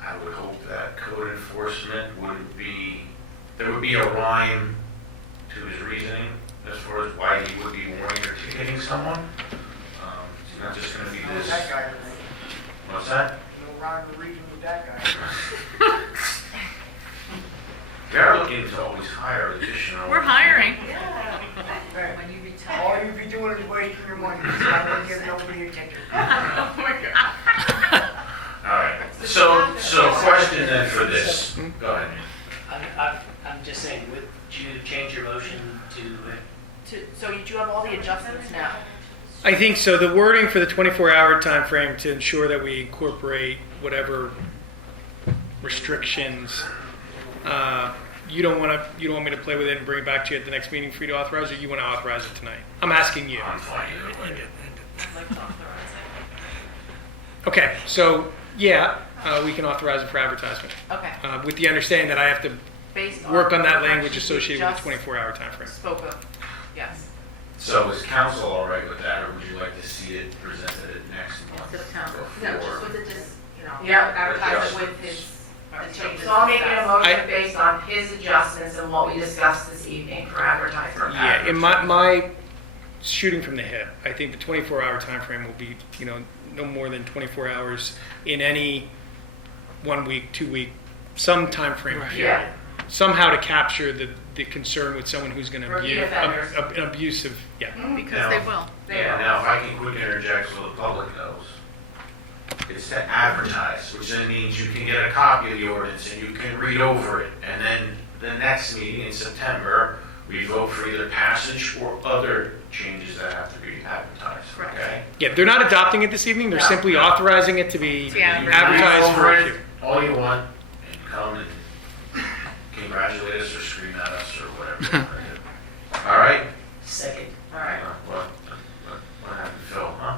I would hope that code enforcement there would be a rhyme to his reasoning as far as why he would be warning or ticketing someone. It's not just going to be this. That guy, What's that? no rhyme or reason with that guy. We are looking to always hire additional. We're hiring. When you retire. All you be doing is wasting your money, it's not gonna give nobody a ticket. Oh my God. All right. So question then for this. Go ahead. I'm just saying, would you change your motion to So you do have all the adjustments now? I think so. The wording for the 24-hour time frame to ensure that we incorporate whatever restrictions. You don't want me to play with it and bring it back to you at the next meeting for you to authorize, or you want to authorize it tonight? I'm asking you. I'm fine either way. Okay, so yeah, we can authorize it for advertisement Okay. with the understanding that I have to Based work on that what language actually associated with just the 24-hour time frame. Spoke of, yes. So is council all right with that, or would you like to see it presented at next month? September. No, just Before? with it, just, Yeah. advertise it with his. the changes So I'll make a discussed. motion based on his adjustments and what we discussed this evening for advertisement. Yeah, in my shooting from the hip, I think the 24-hour time frame will be, no more than 24 hours in any 1 week, 2 week, some time frame period. Yeah. Somehow to capture the concern with someone who's going to Repeat abuse offenders. an abusive, yeah. Because they will. Yeah, now if I can quick interject so the public knows. It's to advertise, which then means you can get a copy of the ordinance and you can read over it. And then the next meeting in September, we vote for either passage or other changes that have to be advertised, okay? Yeah, they're not adopting it this evening, they're No. simply authorizing it to be To be advertised. advertised for Read over review. it all you want and come and congratulate us or scream at us or whatever. All right? second? All right. What happened, Phil, huh?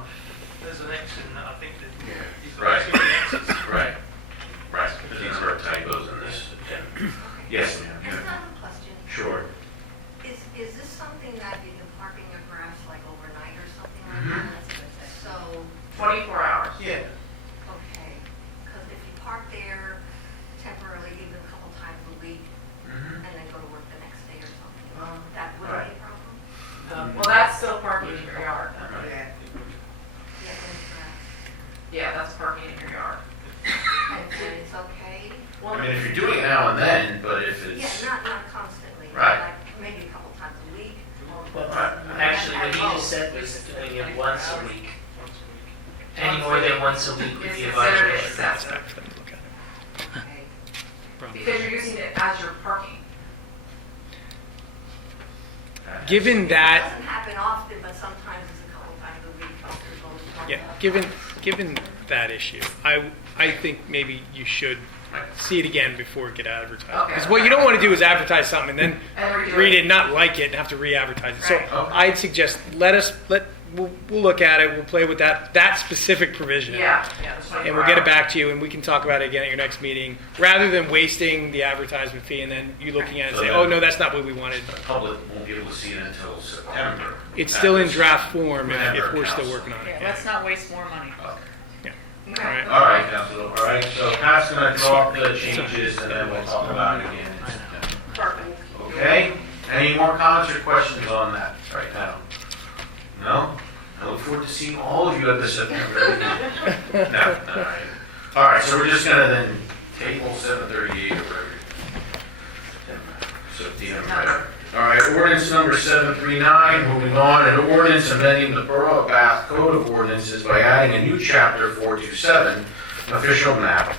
Sam. I just have a question. Sure. Is this something that you can park in your grass like overnight or something like Mhm. that? So, 24 hours. Yeah. okay, because if you park there temporarily, even a couple times a week, Mhm. and then go to work the next day or something, that would Right. be a problem? Well, that's still parking in your yard. then. Yeah, in the grass. Yeah, that's parking in your yard. And it's okay? I mean, if you're doing it now and then, but if Yeah, it's, not constantly. Right. Like maybe a couple times a week. Well, Right. actually, what he just said was doing it once a week. Any more than once a week would It's be a considered violation. excessive Okay. because you're using it as your parking. Given It that, doesn't happen often, but sometimes it's a couple times a week. There's always one yeah, up. given that issue, I think maybe you should see it again before it get advertised. Okay. Because what you don't want to do is advertise something and then And redo read it. it, not like it, and have to re-advertise it. So Right. Okay. I'd suggest we'll look at it, we'll play with that specific provision. Yeah, that's 24 And we'll get it hours. back to you, and we can talk about it again at your next meeting, rather than wasting the advertisement fee and then you looking at it and say, oh, no, that's not what we wanted. the public won't be able to see it until September. It's still in That draft form if Whenever we're still council. working on it. Yeah, let's not waste more money. Okay. All right. All right, Council, all right, so Pat's gonna draw up the changes and then we'll talk about it again in September. Perfect. Okay? Any more comments or questions on that right now? No? I look forward to seeing all of you at the September meeting. No, all right. All right, so we're just gonna then table 738 or whatever. So, DM, all right, ordinance number 739, moving on, an ordinance amending the Borough of Bath Code of Ordinances by adding a new chapter 427, official map,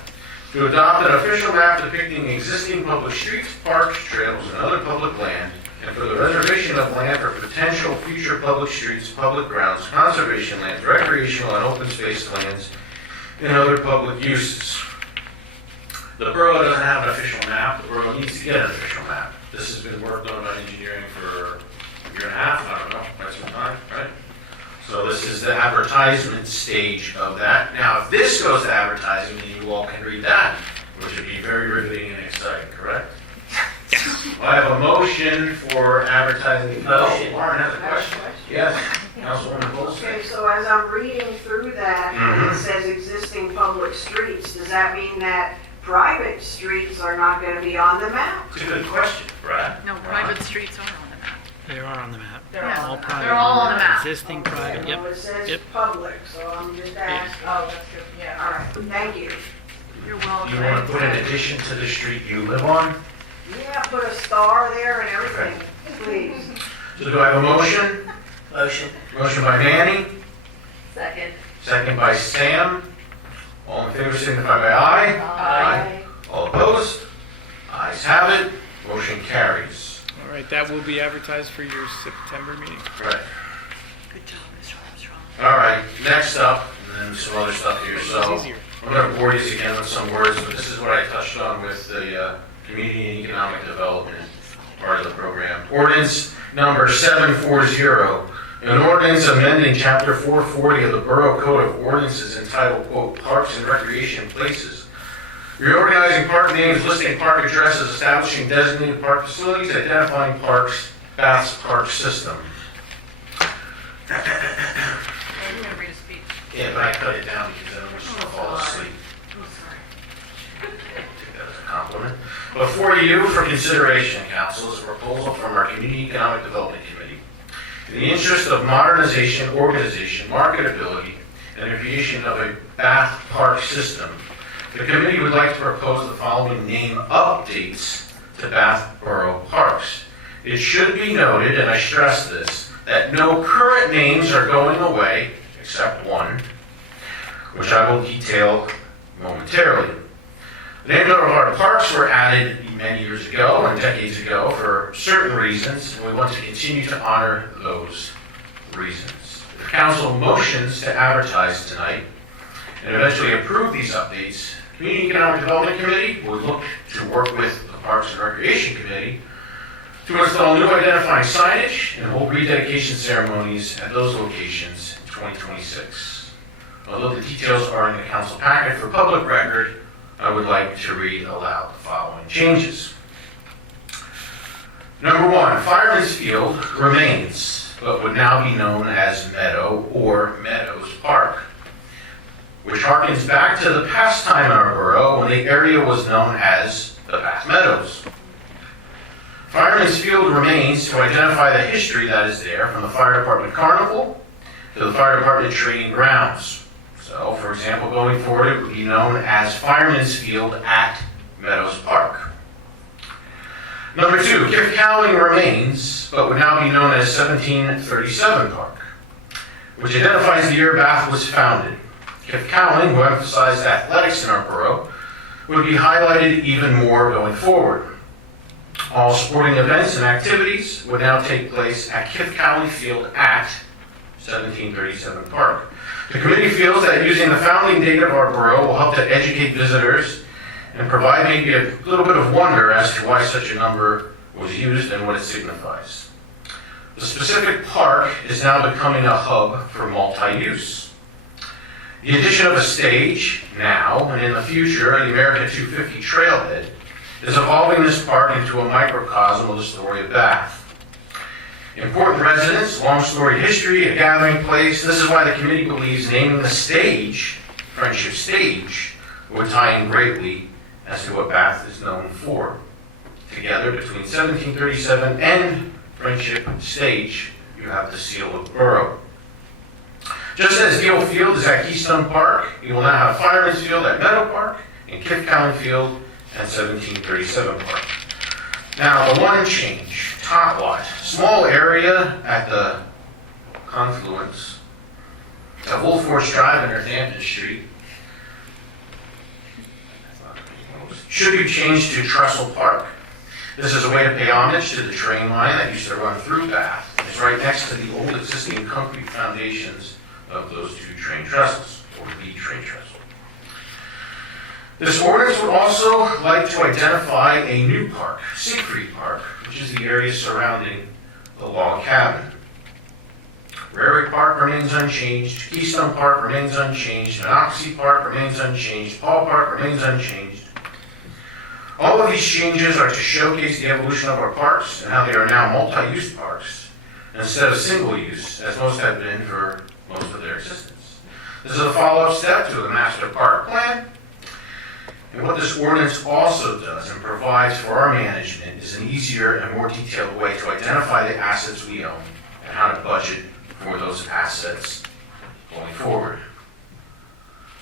to adopt an official map depicting existing public streets, parks, trails, and other public land, and for the reservation of land for potential future public streets, public grounds, conservation lands, recreational and open space lands, and other public uses. The borough doesn't have an official map. The borough needs to get an official map. This has been worked on by engineering for a year and a half, I don't know, quite some time, right? So this is the advertisement stage of that. Now, if this goes to advertising, then you all can read that, which would be very riveting and exciting, correct? I have a motion for advertising. Motion. Warren has a question. Yes, Councilwoman Bolson. Okay, so as I'm reading through that, Mhm. it says existing public streets. Does that mean that private streets are not going to be on the map? It's a good question, Brad. No, private streets aren't on the map. They are on the map. They're All all private. They're all on the map. Existing private, Well, yep. it says Yep. public, so I'm just asking. Oh, that's good, yeah. All right, thank you. You're welcome. You want to put an addition to the street you live on? Yeah, put a star there and everything, please. So do I have a motion? Motion. Motion by Manny, Second. second by Sam. All in favor signify by aye. Aye. All opposed? Ayes have it. Motion carries. All right, that will be advertised for your September meeting. Right. Good job, Mr. Armstrong. All right, next up, and then some other stuff here. It's So easier. I'm going to bore you again with some words, but this is what I touched on with the Community and Economic Development part of the program. Ordinance number 740, an ordinance amending Chapter 440 of the Borough Code of Ordinances entitled, quote, Parks and Recreation Places. Reorganizing park names, listing park addresses, establishing designated park facilities, identifying parks, Bath's park system. You're gonna read a speech. Yeah, but I cut it down because I don't want you to fall asleep. I'm sorry. Take that as a compliment. Before you for consideration, Council, is a proposal from our Community Economic Development Committee. In the interest of modernization, organization, marketability, and the creation of a Bath Park system, the committee would like to propose the following name updates to Bath Borough Parks. It should be noted, and I stress this, that no current names are going away, except one, which I will detail momentarily. The names of our parks were added many years ago and decades ago for certain reasons, and we want to continue to honor those reasons. If the council motions to advertise tonight and eventually approve these updates, the Community Economic Development Committee will look to work with the Parks and Recreation Committee to install new identifying signage and hold rededication ceremonies at those locations in 2026. Although the details are in the council packet for public record, I would like to read aloud the following changes. Number 1, Fireman's Field remains, but would now be known as Meadow or Meadows Park, which harkens back to the past time in our borough when the area was known as the Bath Meadows. Fireman's Field remains to identify the history that is there from the Fire Department Carnival to the Fire Department Training Grounds. So, for example, going forward, it would be known as Fireman's Field at Meadows Park. Number 2, Kif Cowling remains, but would now be known as 1737 Park, which identifies the year Bath was founded. Kif Cowling, who emphasized athletics in our borough, would be highlighted even more going forward. All sporting events and activities would now take place at Kif Cowling Field at 1737 Park. The committee feels that using the founding date of our borough will help to educate visitors and provide maybe a little bit of wonder as to why such a number was used and what it signifies. The specific park is now becoming a hub for multi-use. The addition of a stage now and in the future, the America 250 Trailhead, is evolving this park into a microcosm of the story of Bath. Important residents, long storied history, a gathering place. This is why the committee believes naming the stage, Friendship Stage, would tie in greatly as to what Bath is known for. Together, between 1737 and Friendship Stage, you have the seal of the borough. Just as Deal Field is at Keystone Park, you will now have Fireman's Field at Meadow Park and Kif Cowling Field at 1737 Park. Now, the one change, top lot, small area at the confluence of Wolf Horse Drive and Northampton Street should be changed to Trestle Park. This is a way to pay homage to the train line that used to run through Bath. It's right next to the old existing concrete foundations of those two train trestles, or the train trestle. This ordinance would also like to identify a new park, Siegfried Park, which is the area surrounding the log cabin. Rarick Park remains unchanged, Keystone Park remains unchanged, Monocacy Park remains unchanged, Paul Park remains unchanged. All of these changes are to showcase the evolution of our parks and how they are now multi-use parks instead of single-use, as most have been for most of their existence. This is a follow-up step to the master park plan. And what this ordinance also does and provides for our management is an easier and more detailed way to identify the assets we own and how to budget for those assets going forward.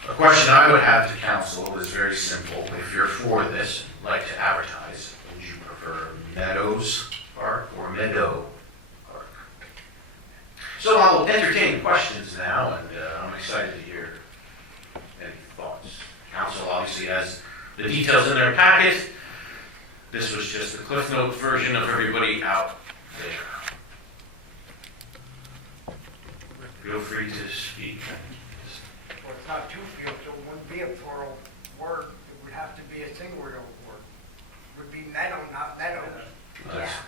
A question I would have to council is very simple. If you're for this, like to advertise, would you prefer Meadows Park or Meadow Park? So I'll entertain questions now, and I'm excited to hear any thoughts. Council obviously has the details in their packet. This was just the Cliff Note version of everybody out there. Feel free to speak. Well, it's not two fields, so it wouldn't be a plural word. It would have to be a singular word. It would be meadow, not meadows.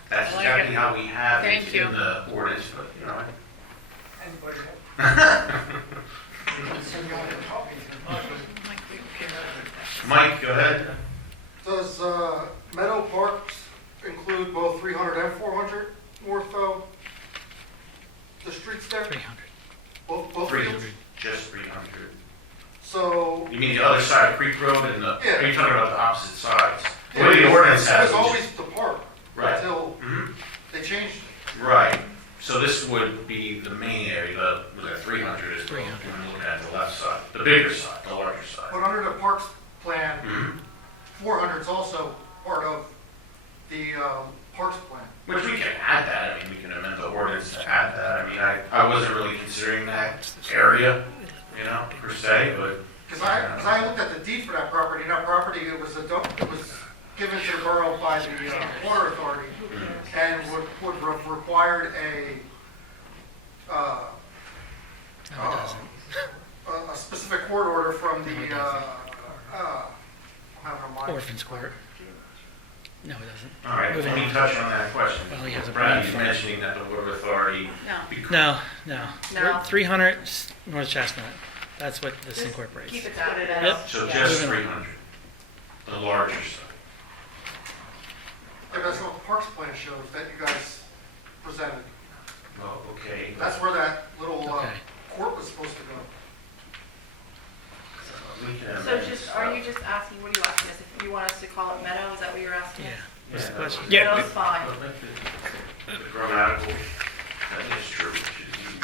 That's exactly how we have it in the ordinance, but you know. Anybody else? Mike, go ahead. Does Meadow Parks include both 300 and 400 north of the streets there? 300. Both 300. fields? Just 300. So, You mean the other side of Creek Road and the, Yeah. are you talking about the opposite sides? The way the ordinance has it was it. always the park Right. until Mhm. they changed it. Right. So this would be the main area, the 300 is 300. when you look at the left side, the bigger side, the larger side. But under the parks plan, Mhm. 400 is also part of the parks plan. Which we can add that, I mean, we can amend the ordinance to add that. I mean, I wasn't really considering that area, you know, per se, but. Because I looked at the deed for that property, it was given to the borough by the water authority, and would have required a specific court order from the Orphans Court. No, it doesn't. All right, let me touch on that question. Well, he has a Brad, brief- you mentioning that the water authority. No. No. 300 North Chestnut. That's what this incorporates. Keep it out. Yep. So Yeah. just 300, the larger side. Yeah, that's what the parks plan plan shows that you guys presented. Well, okay. That's where that little Okay. court was supposed to go. We can So are you just asking, what are you asking us? If you want us to call it Meadow, is that what you're asking? Yeah. Yeah, What's the question? Yeah. Meadow's fine. The grammatical, that is true.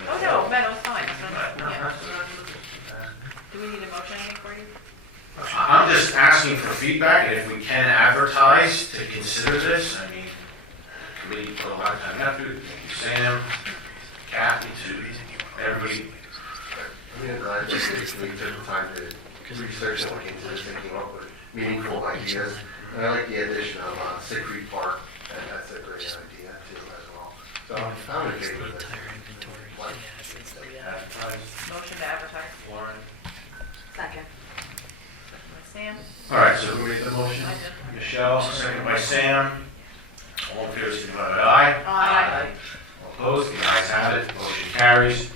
Oh, no, Meadow's fine. It's not- No, yeah. that's- Do we need a motion, I think, for you? I'm just asking for feedback, and if we can advertise to consider this, I mean, committee put a lot of time into it. Sam, Kathy, to everybody. I mean, I just we took time to research and look into this and came up with meaningful ideas. And I like the addition of Siegfried Park, and that's a great idea too as well. So I'm in favor of this. Entire inventory. What? Yeah, since we have. Advertise. Motion to advertise. Warren. Second. Sam? All right, so who made the motion? I did. Michelle, second by Sam. All in favor, signify by aye. Aye. All opposed, the ayes have it, motion carries.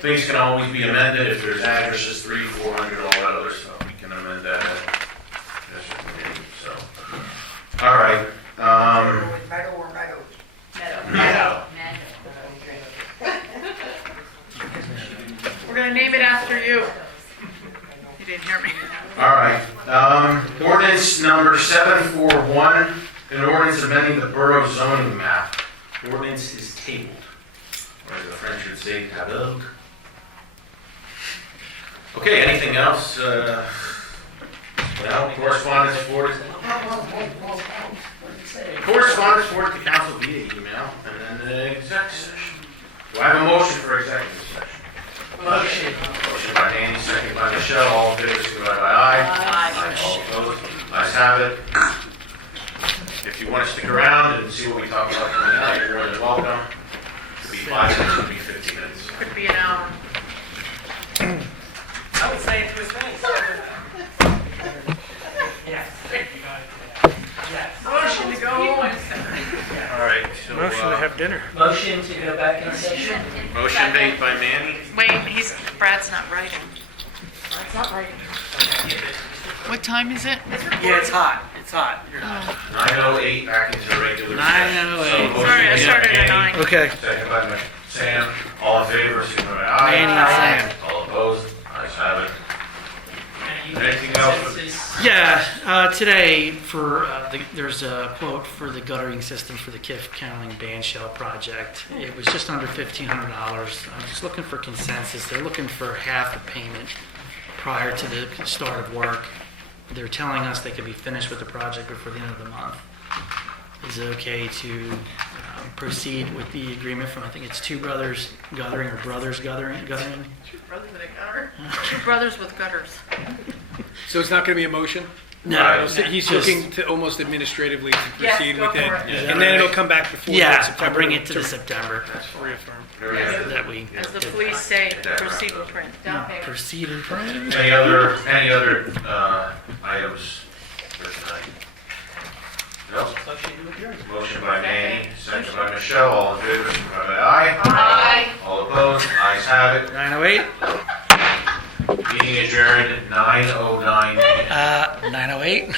Things can always be amended if there's addresses, 300, 400, all that other stuff. We can amend that at district meeting, so. All right. Meadow or Meadows? Meadow. Meadow. We're gonna name it after you. You didn't hear me. All right. Ordinance number 741, an ordinance amending the borough zoning map. Ordinance is tabled. Or as the French would say, tabled. Okay, anything else? No, correspondence for it. Correspondence for it to council via email, and then the exec session. Do I have a motion for executive session? Motion. Motion by Andy, second by Michelle, all in favor, signify by aye. All opposed, ayes have it. If you want to stick around and see what we talk about coming out, you're more than welcome. It could be 5 minutes, it could be 50 minutes. Could be an hour. I would say it was nice. Yes. Yes. Motion to go home. All right, so, Motion to have dinner. Motion to go back in session. motion made by Manny. Wait, Brad's not writing. Brad's not writing. What time is it? Yeah, it's hot. It's hot. 9:08, back into regular. 9:08. session. So, motion Sorry, I made by started at Manny, 9. Okay. second by Sam, all in favor, signify by aye. Manny and Sam. All opposed, ayes have it. And you Anything else? consensus? Yeah, today for there's a quote for the guttering system for the Kiff County Band Shell project. It was just under $1,500. I'm just looking for consensus. They're looking for half the payment prior to the start of work. They're telling us they could be finished with the project before the end of the month. Is it okay to proceed with the agreement from, I think it's Two Brothers Guttering or Brothers Guttering? Two brothers with a gutter. Two brothers with gutters. So it's not going to be a motion? No, So he's just- looking to almost administratively to Yes, proceed go with it, for it. and then it'll come back before Yeah, September. I'll bring it to to the September reaffirm. Very good. that we As the police say, proceed with print. Down paper. proceed in front. Any other items for tonight? No? Motion to adjourn. Motion by Manny, second by Michelle, all in favor, signify by aye. Aye. All opposed, ayes have it. 9:08. Meeting adjourned at 9:09. 9:08.